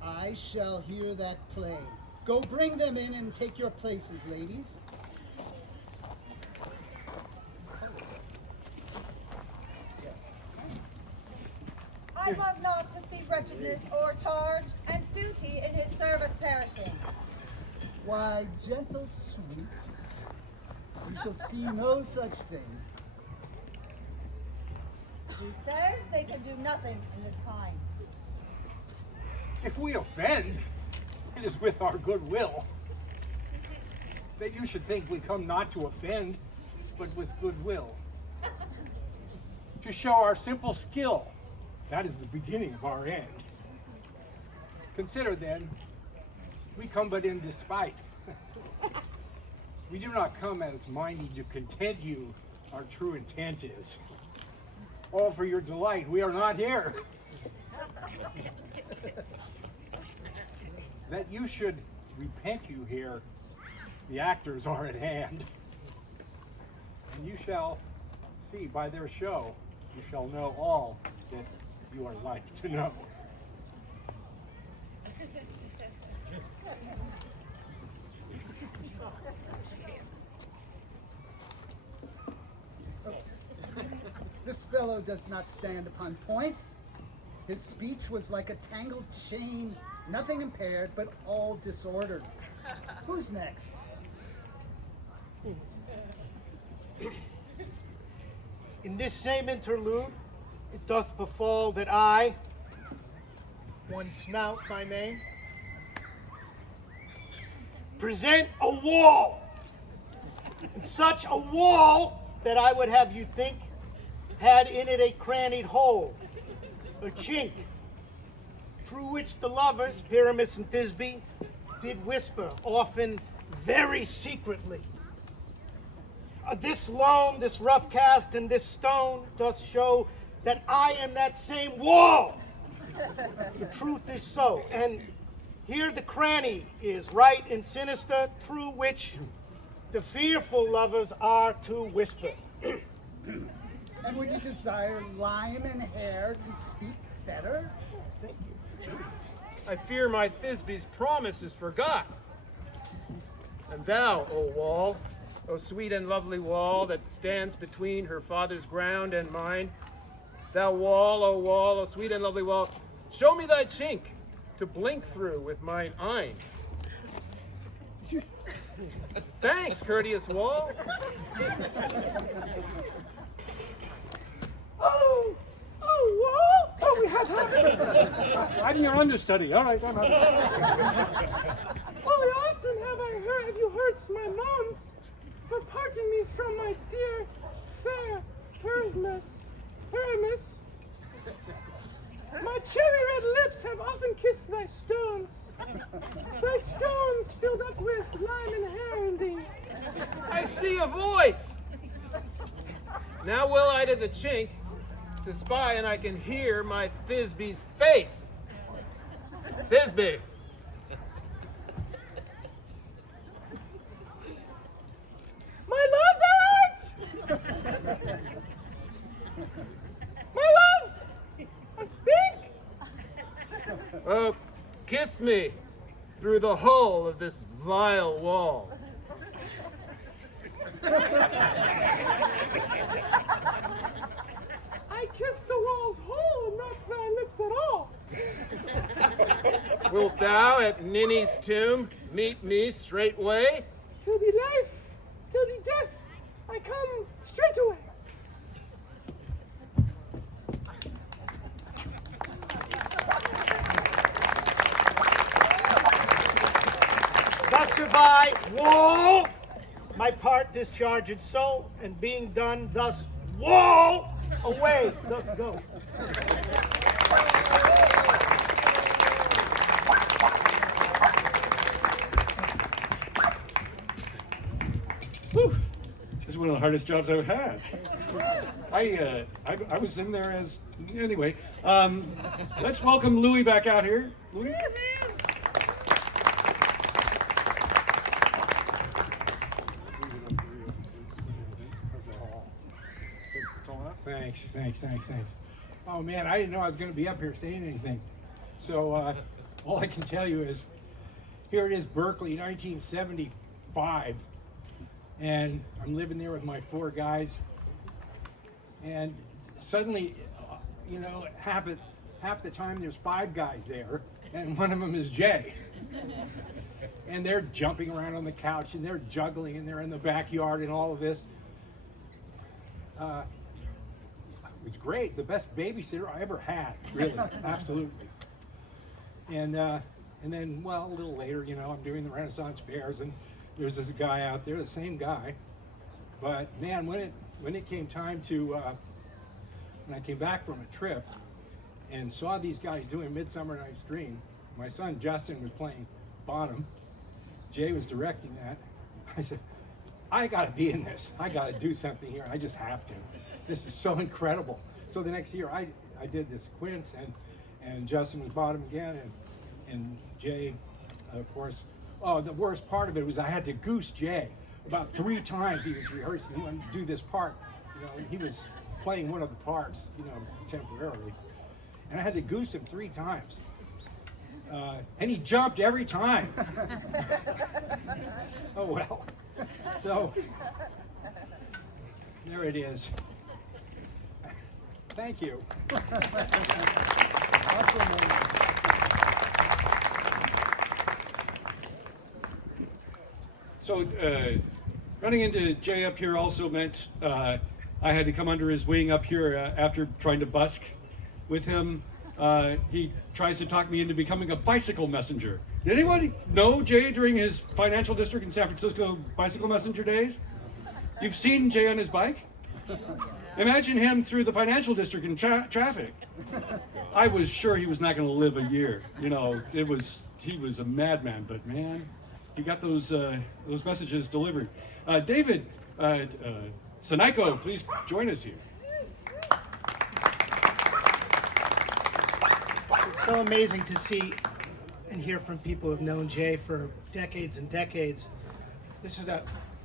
I shall hear that play. Go bring them in and take your places, ladies. I love not to see wretchedness o'ercharged, and duty in his service perishing. Why, gentle sweet, you shall see no such thing. He says they can do nothing in this kind. If we offend, it is with our good will. That you should think we come not to offend, but with goodwill. To show our simple skill, that is the beginning of our end. Consider then, we come but in despite. We do not come as minding to content you, our true intent is. All for your delight, we are not here. That you should repent you here, the actors are at hand. And you shall see by their show, you shall know all that you are like to know. This fellow does not stand upon points. His speech was like a tangled chain, nothing impaired, but all disordered. Who's next? In this same interlude, it doth befall that I, one Snout by name, present a wall. And such a wall that I would have you think had in it a crannied hole, a chink, through which the lovers, Pyramus and Thisbe, did whisper, often very secretly. This loam, this rough cast, and this stone doth show that I am that same wall. The truth is so, and here the cranny is, right and sinister, through which the fearful lovers are to whisper. And would you desire lime and hair to speak better? Thank you. I fear my Thisbe's promise is forgot. And thou, O wall, O sweet and lovely wall that stands between her father's ground and mine, thou wall, O sweet and lovely wall, show me thy chink to blink through with mine eyne. Thanks, courteous wall. Oh, wall! Oh, we have her! I'm your understudy. All right, I'm out. Fully often have I heard bless my nuns for parting me from my dear, fair Perimus. My cherry red lips have often kissed thy stones filled up with lime and herondine. I see a voice. Now will I to the chink to spy, and I can hear my Thisby's face. Thisby. My love, thou art! My love! I think! Oh, kiss me through the hole of this vile wall. I kissed the wall's hole and not thy lips at all. Wilt thou at Ninny's tomb meet me straightway? Till the life, till the death, I come straight away. Thus have I, wall, my part discharged so, and being done thus, wall, away, doth go. Whew. This is one of the hardest jobs I've had. I was in there as, anyway. Let's welcome Louis back out here. Louis? Thanks. Oh man, I didn't know I was going to be up here saying anything. So all I can tell you is, here it is, Berkeley, 1975, and I'm living there with my 4 guys, and suddenly, half the time there's 5 guys there, and one of them is Jay. And they're jumping around on the couch, and they're juggling, and they're in the backyard and all of this. It was great, the best babysitter I ever had, really, absolutely. And then, well, a little later, I'm doing the Renaissance fairs, and there's this guy out there, the same guy. But man, when it came time to, when I came back from a trip and saw these guys doing Midsummer Night's Dream, my son Justin was playing bottom, Jay was directing that. I said, I gotta be in this. I gotta do something here. I just have to. This is so incredible. So the next year I did this quint, and Justin was bottom again, and Jay, of course. Oh, the worst part of it was I had to goose Jay. About 3 times he was rehearsing. He wanted to do this part. He was playing one of the parts, temporarily. And I had to goose him 3 times. And he jumped every time. Oh well. So, there it is. Thank you. So running into Jay up here also meant I had to come under his wing up here after trying to busk with him. He tries to talk me into becoming a bicycle messenger. Did anyone know Jay during his financial district in San Francisco bicycle messenger days? You've seen Jay on his bike? Imagine him through the financial district in traffic. I was sure he was not going to live a year. He was a madman, but man, he got those messages delivered. David Sanaiko, please join us here. It's so amazing to see and hear from people who have known Jay for decades and decades. This is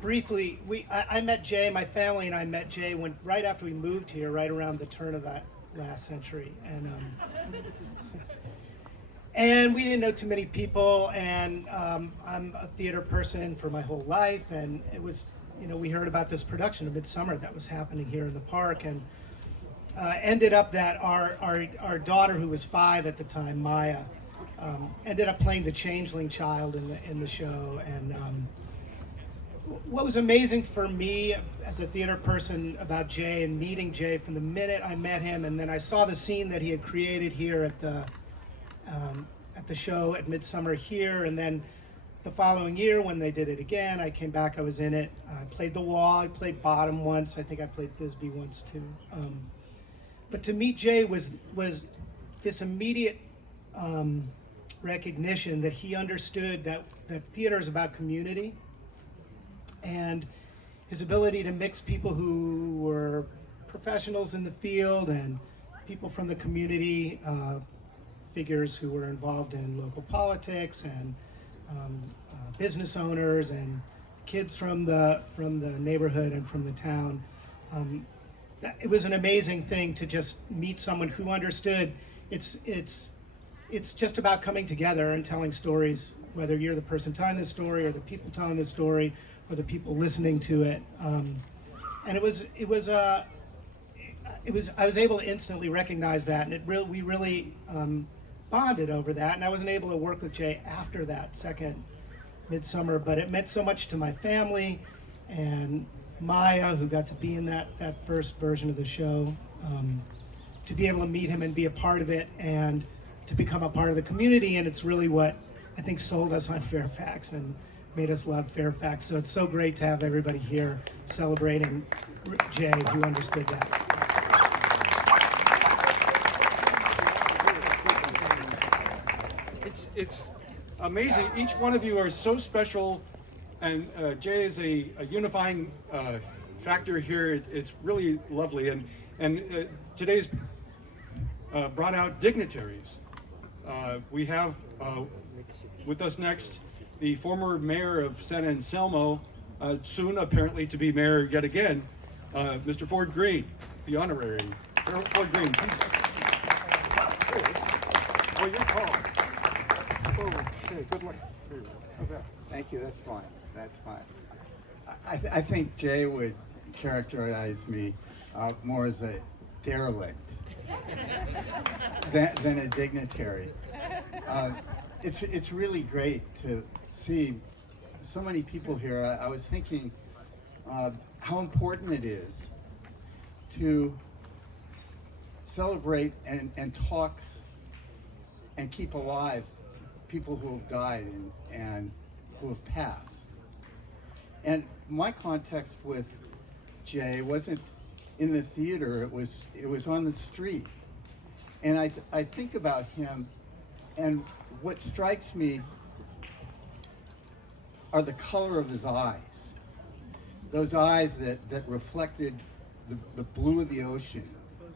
briefly, I met Jay, my family and I met Jay right after we moved here, right around the turn of that last century. And we didn't know too many people, and I'm a theater person for my whole life, and it was, we heard about this production of Midsummer that was happening here in the park, and ended up that our daughter, who was 5 at the time, Maya, ended up playing the changeling child in the show. And what was amazing for me as a theater person about Jay and meeting Jay from the minute I met him, and then I saw the scene that he had created here at the show at Midsummer here, and then the following year, when they did it again, I came back, I was in it. I played the wall, I played bottom once, I think I played Thisbe once too. But to meet Jay was this immediate recognition that he understood that theater is about community, and his ability to mix people who were professionals in the field and people from the community, figures who were involved in local politics, and business owners and kids from the neighborhood and from the town. It was an amazing thing to just meet someone who understood it's just about coming together and telling stories, whether you're the person telling the story or the people telling the story or the people listening to it. And I was able to instantly recognize that, and we really bonded over that. And I wasn't able to work with Jay after that second Midsummer, but it meant so much to my family and Maya, who got to be in that first version of the show, to be able to meet him and be a part of it and to become a part of the community. And it's really what I think sold us on Fairfax and made us love Fairfax. So it's so great to have everybody here celebrating Jay, who understood that. It's amazing. Each one of you are so special, and Jay is a unifying factor here. It's really lovely, and today's brought out dignitaries. We have with us next the former mayor of San Anselmo, soon apparently to be mayor yet again, Mr. Ford Green, the honorary. Ford Green, please. Oh, you're tall. Oh, okay, good luck. How's that? Thank you, that's fine. That's fine. I think Jay would characterize me more as a derelict than a dignitary. It's really great to see so many people here. I was thinking how important it is to celebrate and talk and keep alive people who have died and who have passed. And my context with Jay wasn't in the theater, it was on the street. And I think about him, and what strikes me are the color of his eyes. Those eyes that reflected the blue of the ocean,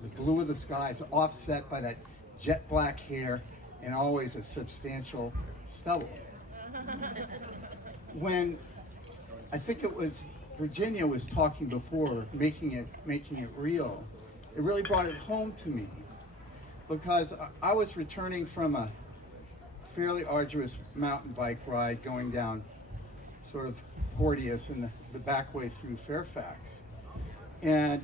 the blue of the skies, offset by that jet black hair and always a substantial stubble. When I think it was Virginia was talking before, making it real, it really brought it home to me, because I was returning from a fairly arduous mountain bike ride going down sort of Porteous in the back way through Fairfax, and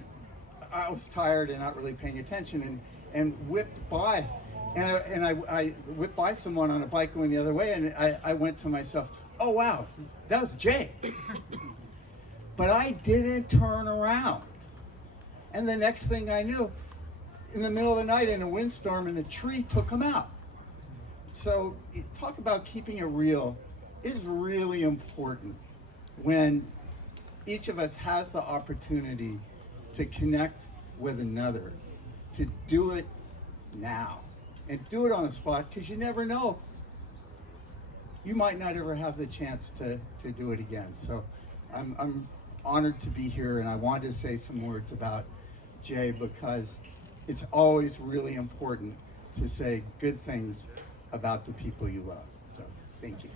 I was tired and not really paying attention, and whipped by, and I whipped by someone on a bike going the other way, and I went to myself, oh wow, that was Jay. But I didn't turn around. And the next thing I knew, in the middle of the night in a windstorm, and a tree took him out. So talk about keeping it real is really important when each of us has the opportunity to connect with another, to do it now and do it on the spot, because you never know. You might not ever have the chance to do it again. So I'm honored to be here, and I wanted to say some words about Jay, because it's always really important to say good things about the people you love. So thank you.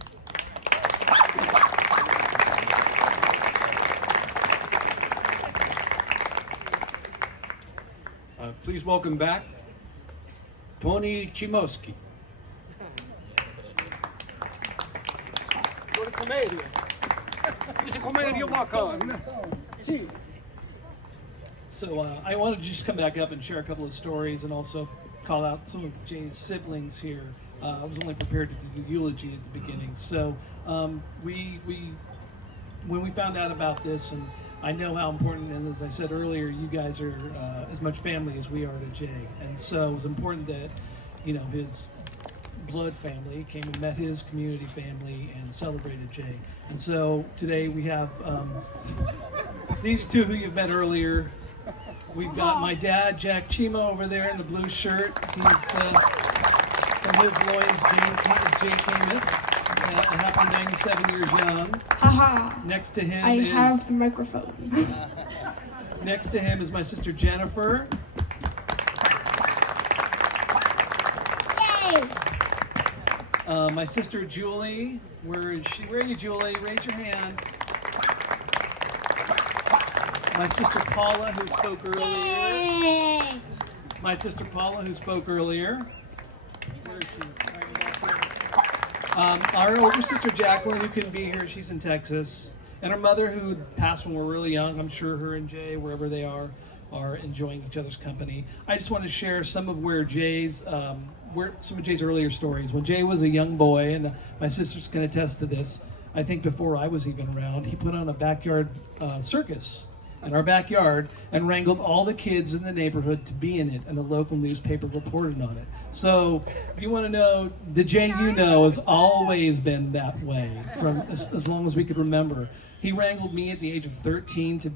Please welcome back Tony Chimoski. You're a comedian. He's a comedian bacon. See. So I wanted to just come back up and share a couple of stories and also call out some of Jay's siblings here. I was only prepared to do the eulogy at the beginning. So when we found out about this, and I know how important, and as I said earlier, you guys are as much family as we are to Jay. And so it was important that, you know, his blood family, came and met his community family and celebrated Jay. And so today we have these two who you've met earlier. We've got my dad, Jack Cimo, over there in the blue shirt. He's from his loins, Jay came in. A happy 97 years young. Haha. Next to him I is... have the microphone. Next to him is my sister Jennifer. Yay! My sister Julie. Where is she? Where are you, Julie? Raise your hand. My sister Paula, who spoke earlier. Yay! My sister Paula, who spoke earlier. Where is she? Our older sister Jacqueline, who couldn't be here, she's in Texas. And her mother, who passed when we were really young. I'm sure her and Jay, wherever they are enjoying each other's company. I just want to share some of some of Jay's earlier stories. When Jay was a young boy, and my sisters can attest to this, I think before I was even around, he put on a backyard circus in our backyard and wrangled all the kids in the neighborhood to be in it, and the local newspaper reported on it. So if you want to know, the Jay you know has always been that way from as long as we could remember. He wrangled me at the age of 13 to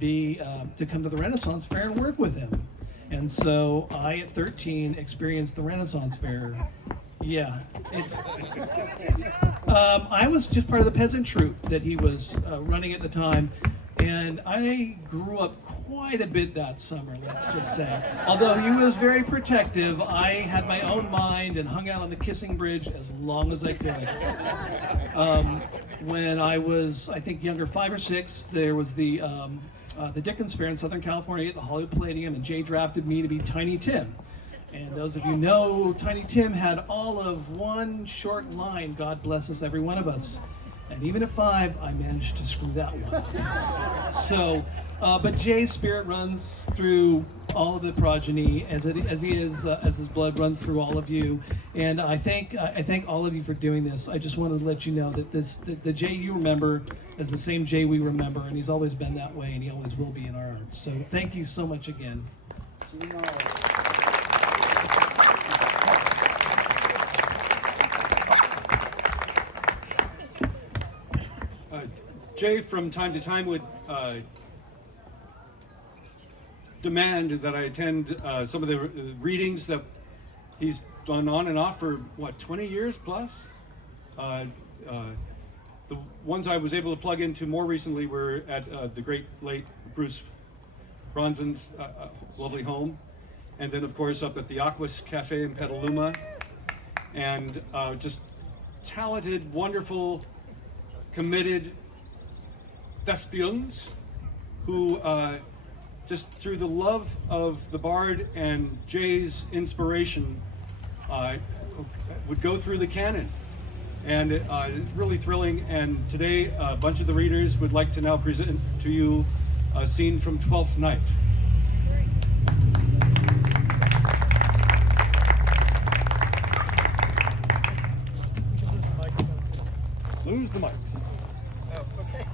come to the Renaissance Fair and work with him. And so I, at 13, experienced the Renaissance Fair. Yeah, I was just part of the peasant troupe that he was running at the time. And I grew up quite a bit that summer, let's just say. Although he was very protective, I had my own mind and hung out on the Kissing Bridge as long as I could. When I was, I think, younger, 5 or 6, there was the Dickens Fair in Southern California at the Hollywood Palladium, and Jay drafted me to be Tiny Tim. And those of you know, Tiny Tim had all of one short line, God bless us, every one of us. And even at 5, I managed to screw that one. So, but Jay's spirit runs through all of the progeny, as his blood runs through all of you. And I thank all of you for doing this. I just wanted to let you know that the Jay you remember is the same Jay we remember, and he's always been that way, and he always will be in our hearts. So thank you so much again. Jay, from time to time, would demand that I attend some of the readings that he's done on and off for, what, 20 years plus? The ones I was able to plug into more recently were at the great late Bruce Bronson's lovely home. And then, of course, up at the Aquas Cafe in Petaluma. And just talented, wonderful, committed thespians who just through the love of the Bard and Jay's inspiration would go through the canon. And it's really thrilling. And today a bunch of the readers would like to now present to you a scene from Twelfth Night. Lose the mic. Oh, okay.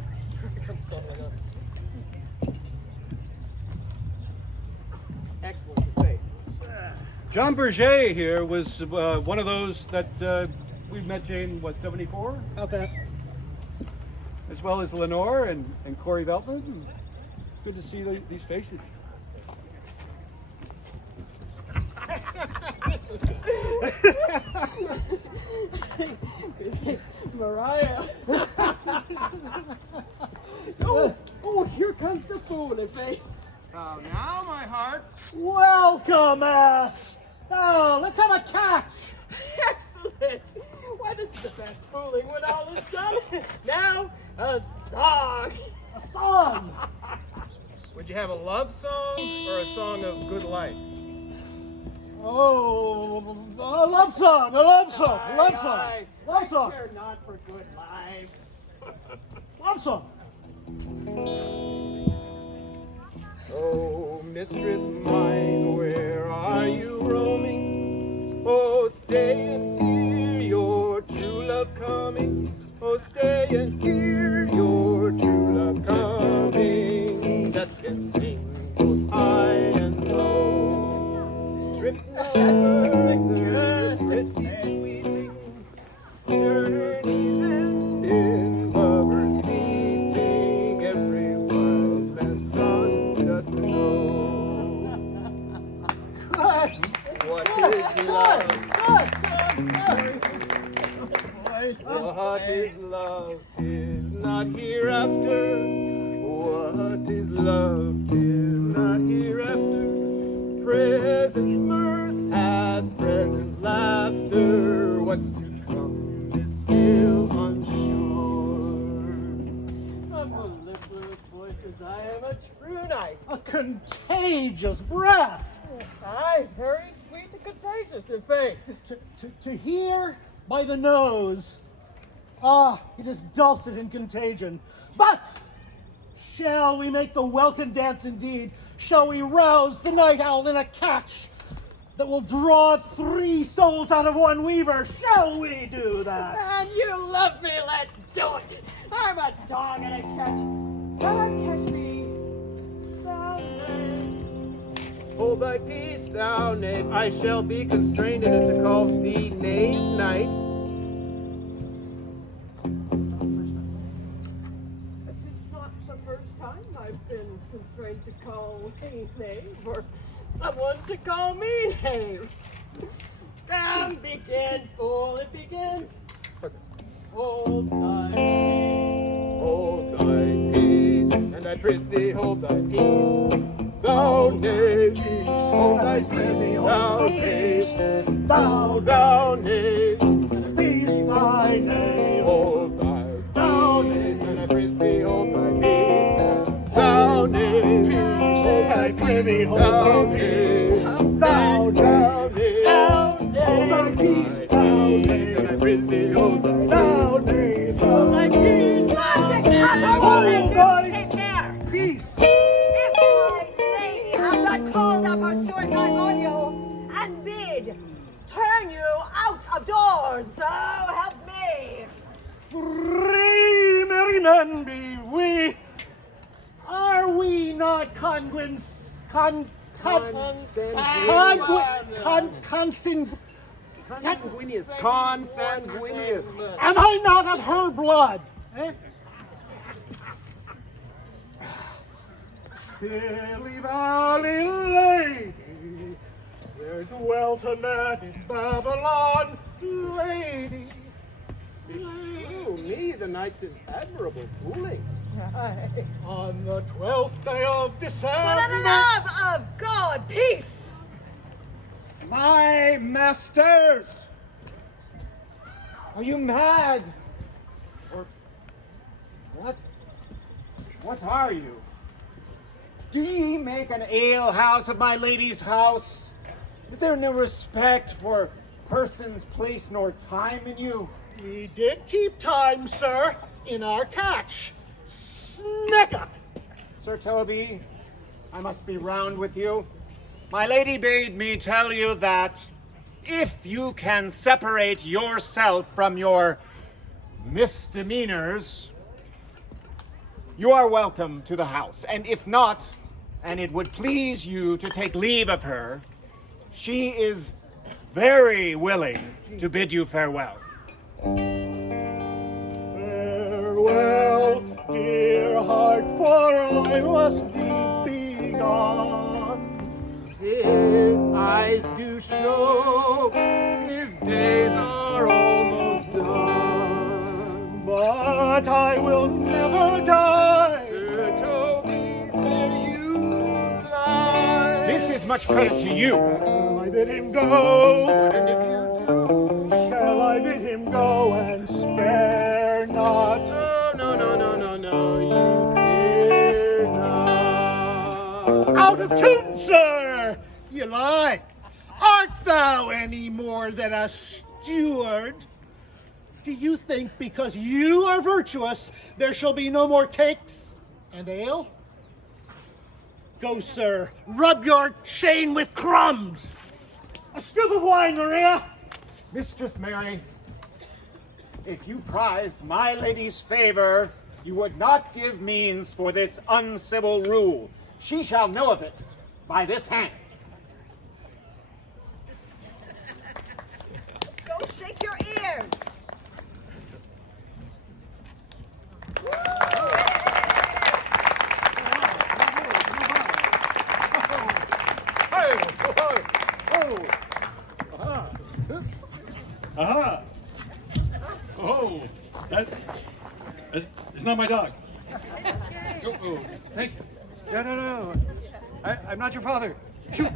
Excellent. Great. John Berger here was one of those that we've met Jay in, what, 74? About that. As well as Lenore and Corey Veltman. Good to see these faces. Mariah. Oh, here comes the foolish face. Oh, now, my hearts. Welcome, ass. Oh, let's have a catch. Excellent. Why, this is the best fooling when all is done. Now, a song. A song. Would you have a love song or a song of good life? Oh, a love song, a love song, a love song, love song. I care not for good life. Love song. Oh, mistress mine, where are you roaming? Oh, stay and hear your true love coming. Oh, stay and hear your true love coming. That can sing both high and low. Trip northern, pretty sweeting voice. What is love? 'Tis not hereafter. What is love? 'Tis not hereafter. Present mirth hath present laughter. What's to come is still unsure. Of mellifluous voices, I am a true knight. A contagious breath. Aye, very sweet and contagious, in faith. To hear by the nose, it is dulcet in contagion. But shall we make the welkin dance indeed? Shall we rouse the night owl in a catch that will draw 3 souls out of one weaver? Shall we do that? And you love me, let's do it. I'm a dog and a catch. Catch me, thou knave. Hold thy peace, thou knave. I shall be constrained in it to call thee knave knight. It is not the first time I've been constrained to call a knave, or someone to call me knave. Begin, fool, it begins. Hold thy peace. Hold thy peace, and I prithee hold thy peace. Thou knave, hold thy peace, thou peace. Thou knave, peace thy knave. Hold thou knave, and I prithee hold thy peace. Thou knave, peace, I prithee hold thou thy peace. Thou knave. Hold thy peace, thou knave, and I prithee hold thy peace. Thou knave. Hold thy peace. Hold thy peace. If my lady have not called up her steward on you and bid turn you out of doors, so help me. Free merry men be we. Are we not consanguineous? Consanguineous. Am I not of her blood? Eh? Tilly Valley lady, there dwelt a man in Babylon, lady. Oh, me, the knight's in admirable fooling. On the 12th day of December. For the love of God, peace! My masters! Are you mad? Or what? What are you? Do ye make an alehouse of my lady's house? Is there no respect for persons, place, nor time in you? We did keep time, sir, in our catch. Snicker! Sir Toby, I must be round with you. My lady bade me tell you that if you can separate yourself from your misdemeanors, you are welcome to the house. And if not, and it would please you to take leave of her, she is very willing to bid you farewell. Farewell, dear heart, for I must needs be gone. His eyes do show his days are almost done. But I will never die. Sir Toby, there you lie. This is much credit to you. Shall I bid him go? And if you do, shall I bid him go and spare not? No, you dare not. Out of tune, sir! You lie. Art thou any more than a steward? Do you think because you are virtuous, there shall be no more cakes and ale? Go, sir, rub your chain with crumbs. A scoop of wine, Maria. Mistress Mary, if you prized my lady's favor, you would not give means for this uncivil rule. She shall know of it by this hand. Go shake your ears. Oh, that is not my dog. Oh, thank you. No. I'm not your father. Shoot.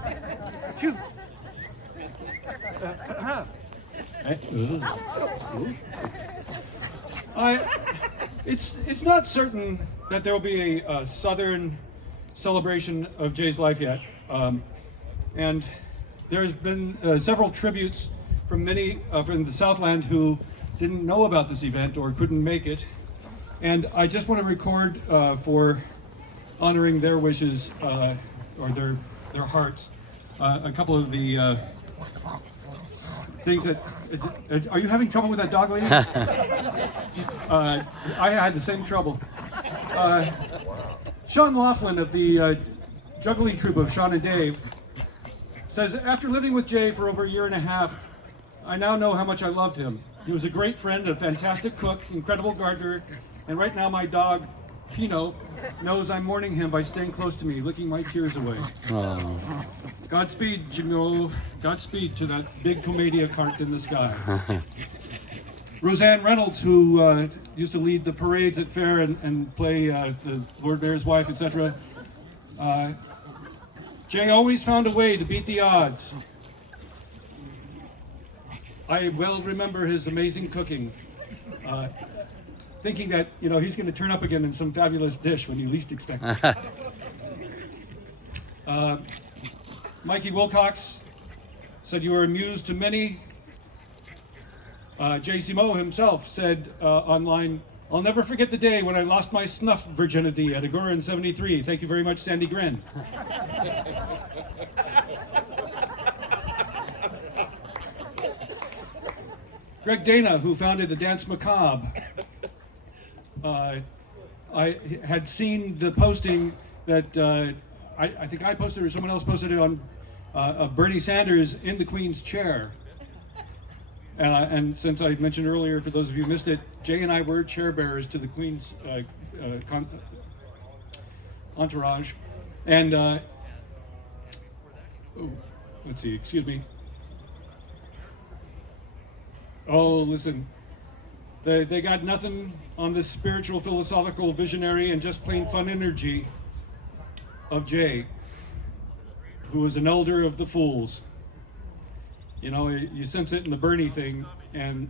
It's not certain that there will be a southern celebration of Jay's life yet, and there's been several tributes from many from the Southland who didn't know about this event or couldn't make it, and I just want to record for honoring their wishes or their hearts a couple of the things that. Are you having trouble with that dog lady? I had the same trouble. Sean Laughlin of the juggling troupe of Sean and Dave says, after living with Jay for over a year and a half, I now know how much I loved him. He was a great friend, a fantastic cook, incredible gardener, and right now my dog, Pino, knows I'm mourning him by staying close to me, licking my tears away. Oh. Godspeed, Jimmo. Godspeed to that big Comedia cart in the sky. Roseanne Reynolds, who used to lead the parades at fair and play the Lord Mayor's wife, etc. Jay always found a way to beat the odds. I well remember his amazing cooking, thinking that he's going to turn up again in some fabulous dish when you least expect it. Mikey Wilcox said you were amused to many. Jay Cimo himself said online, I'll never forget the day when I lost my snuff virginity at Agora in '73. Thank you very much, Sandy Grin. Greg Dana, who founded the Dance Macabre, I had seen the posting that I think I posted or someone else posted it on Bernie Sanders in the Queen's chair. And since I mentioned earlier, for those of you who missed it, Jay and I were chair bearers to the Queen's entourage. And, let's see, excuse me. Oh, listen, they got nothing on this spiritual, philosophical, visionary, and just plain fun energy of Jay, who was an elder of the fools. You sense it in the Bernie thing and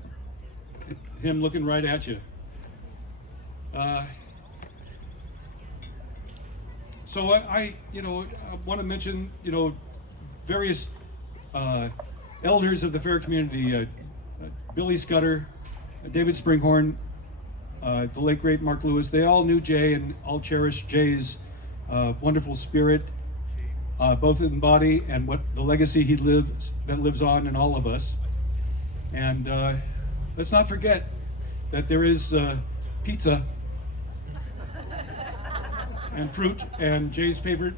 him looking right at you. So I want to mention, various elders of the fair community, Billy Scudder, David Springhorn, the late great Mark Lewis. They all knew Jay and all cherished Jay's wonderful spirit, both in body and what the legacy he lives on in all of us. And let's not forget that there is pizza and fruit and Jay's favorite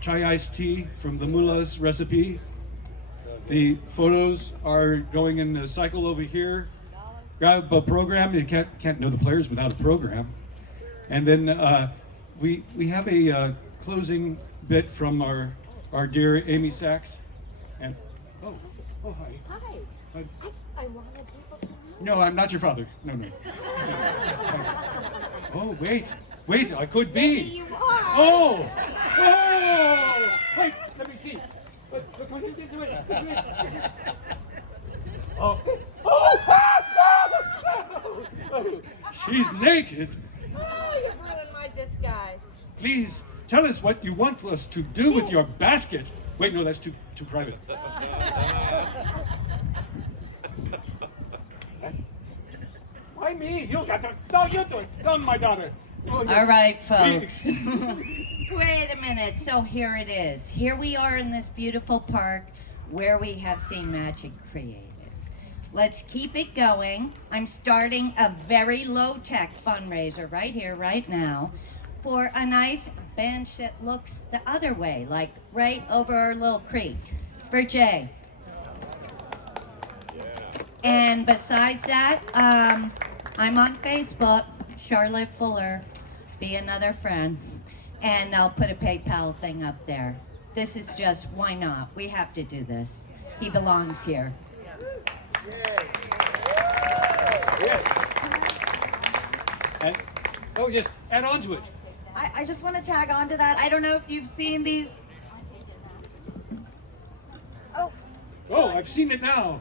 chai iced tea from the Mullah's recipe. The photos are going in the cycle over here. Grab a program. You can't know the players without a program. And then we have a closing bit from our dear Amy Sachs. And oh hi. Hi. I wanted people to know. No, I'm not your father. No. Oh wait, I could be. Maybe you are. Oh! Wait, let me see. Look, this way. Oh! She's naked. Oh, you've ruined my disguise. Please tell us what you want us to do with your basket. Wait, no, that's too private. Why me? You got to. No, you do it. Come, my daughter. Oh, All right, folks. Wait a minute. So here it is. Here we are in this beautiful park where we have seen magic created. Let's keep it going. I'm starting a very low-tech fundraiser right here, right now, for a nice bench that looks the other way, like right over our little creek, for Jay. And besides that, I'm on Facebook, Charlotte Fuller, be another friend, and I'll put a PayPal thing up there. This is just, why not? We have to do this. He belongs here. Yes. And, oh, yes, add on to it. I just want to tag on to that. I don't know if you've seen these. Oh, I've seen it now.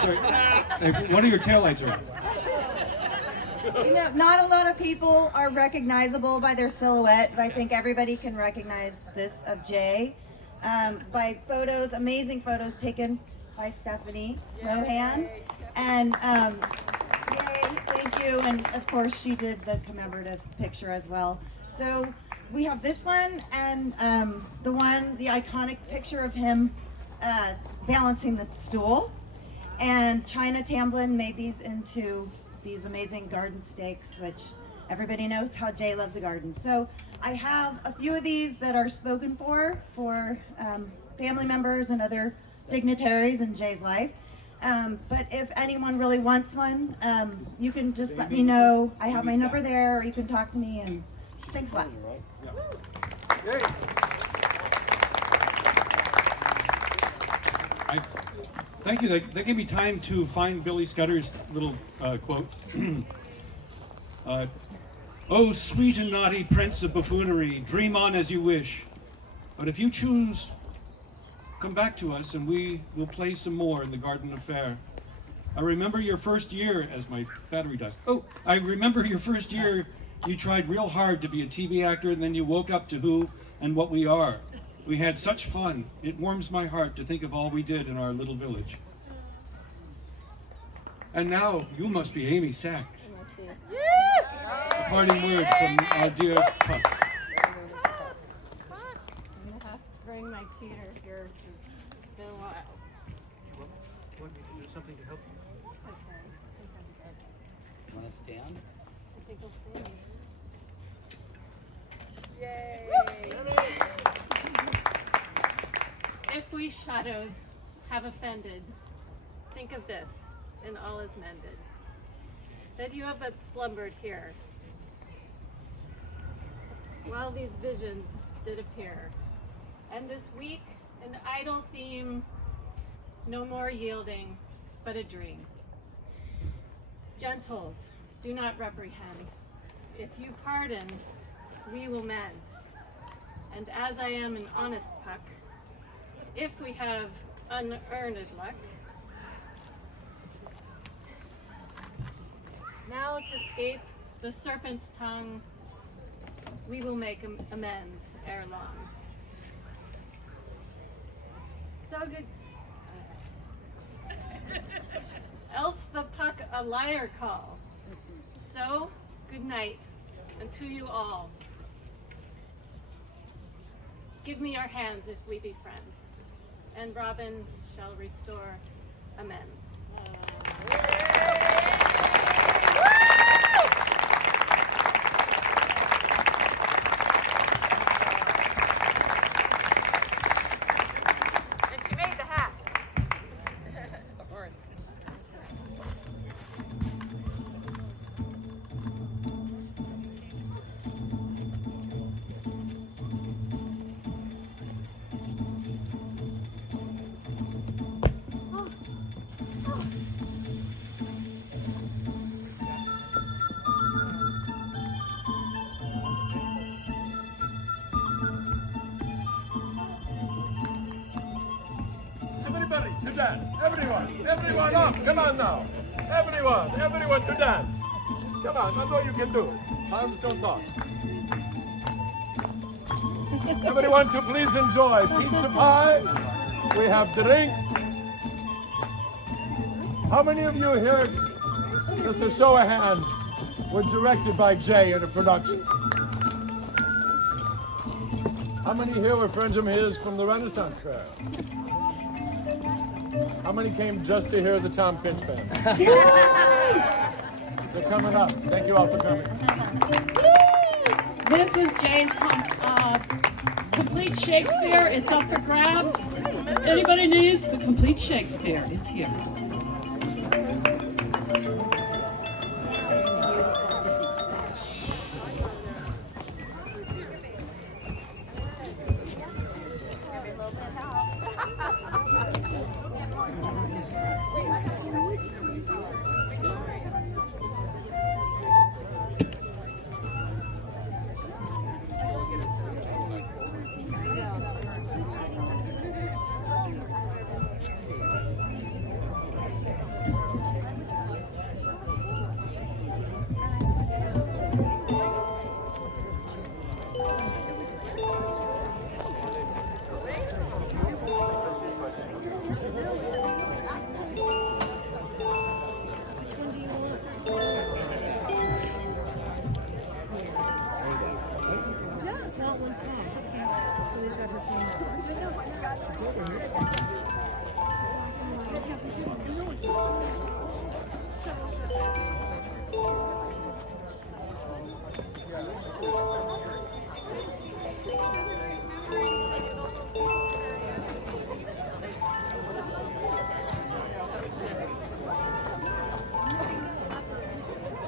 Sorry. One of your taillights are on. You know, not a lot of people are recognizable by their silhouette, but I think everybody can recognize this of Jay by photos, amazing photos taken by Stephanie Mohan. And yay, thank you. And of course, she did the commemorative picture as well. So we have this one and the iconic picture of him balancing the stool. And China Tamblin made these into these amazing garden stakes, which everybody knows how Jay loves a garden. So I have a few of these that are spoken for family members and other dignitaries in Jay's life. But if anyone really wants one, you can just let me know. I have my number there, or you can talk to me, and thanks a lot. Thank you. That gave me time to find Billy Scudder's little quote. Oh, sweet and naughty prince of buffoonery, dream on as you wish. But if you choose, come back to us and we will play some more in the Garden of Fair. I remember your first year, as my battery dies. Oh, I remember your first year, you tried real hard to be a TV actor, and then you woke up to who and what we are. We had such fun. It warms my heart to think of all we did in our little village. And now you must be Amy Sachs. A parting word from our dearest Puck. Bring my cheater here. It's been a while. Want me to do something to help you? Want to stand? I think I'll stand. Yay! If we shadows have offended, think of this, and all is mended. That you have but slumbered here, while these visions did appear. And this weak and idle theme, no more yielding, but a dream. Gentles, do not reprehend. If you pardon, we will mend. And as I am an honest Puck, if we have unearned luck, now to escape the serpent's tongue, we will make amends ere long. So good. Else the Puck a liar call. So, good night unto you all. Give me your hands if we be friends, and Robin shall restore amends. And she made the hat. Everybody to dance. Everyone up. Come on now. Everyone to dance. Come on, I know you can do it. Arms don't toss. Everyone to please enjoy pizza pie. We have drinks. How many of you here, just a show of hands, were directed by Jay in a production? How many here were friends of his from the Renaissance Fair? How many came just to hear the Tom Finch Band? They're coming up. Thank you all for coming. This was Jay's complete Shakespeare. It's up for grabs. Anybody needs the complete Shakespeare? It's here.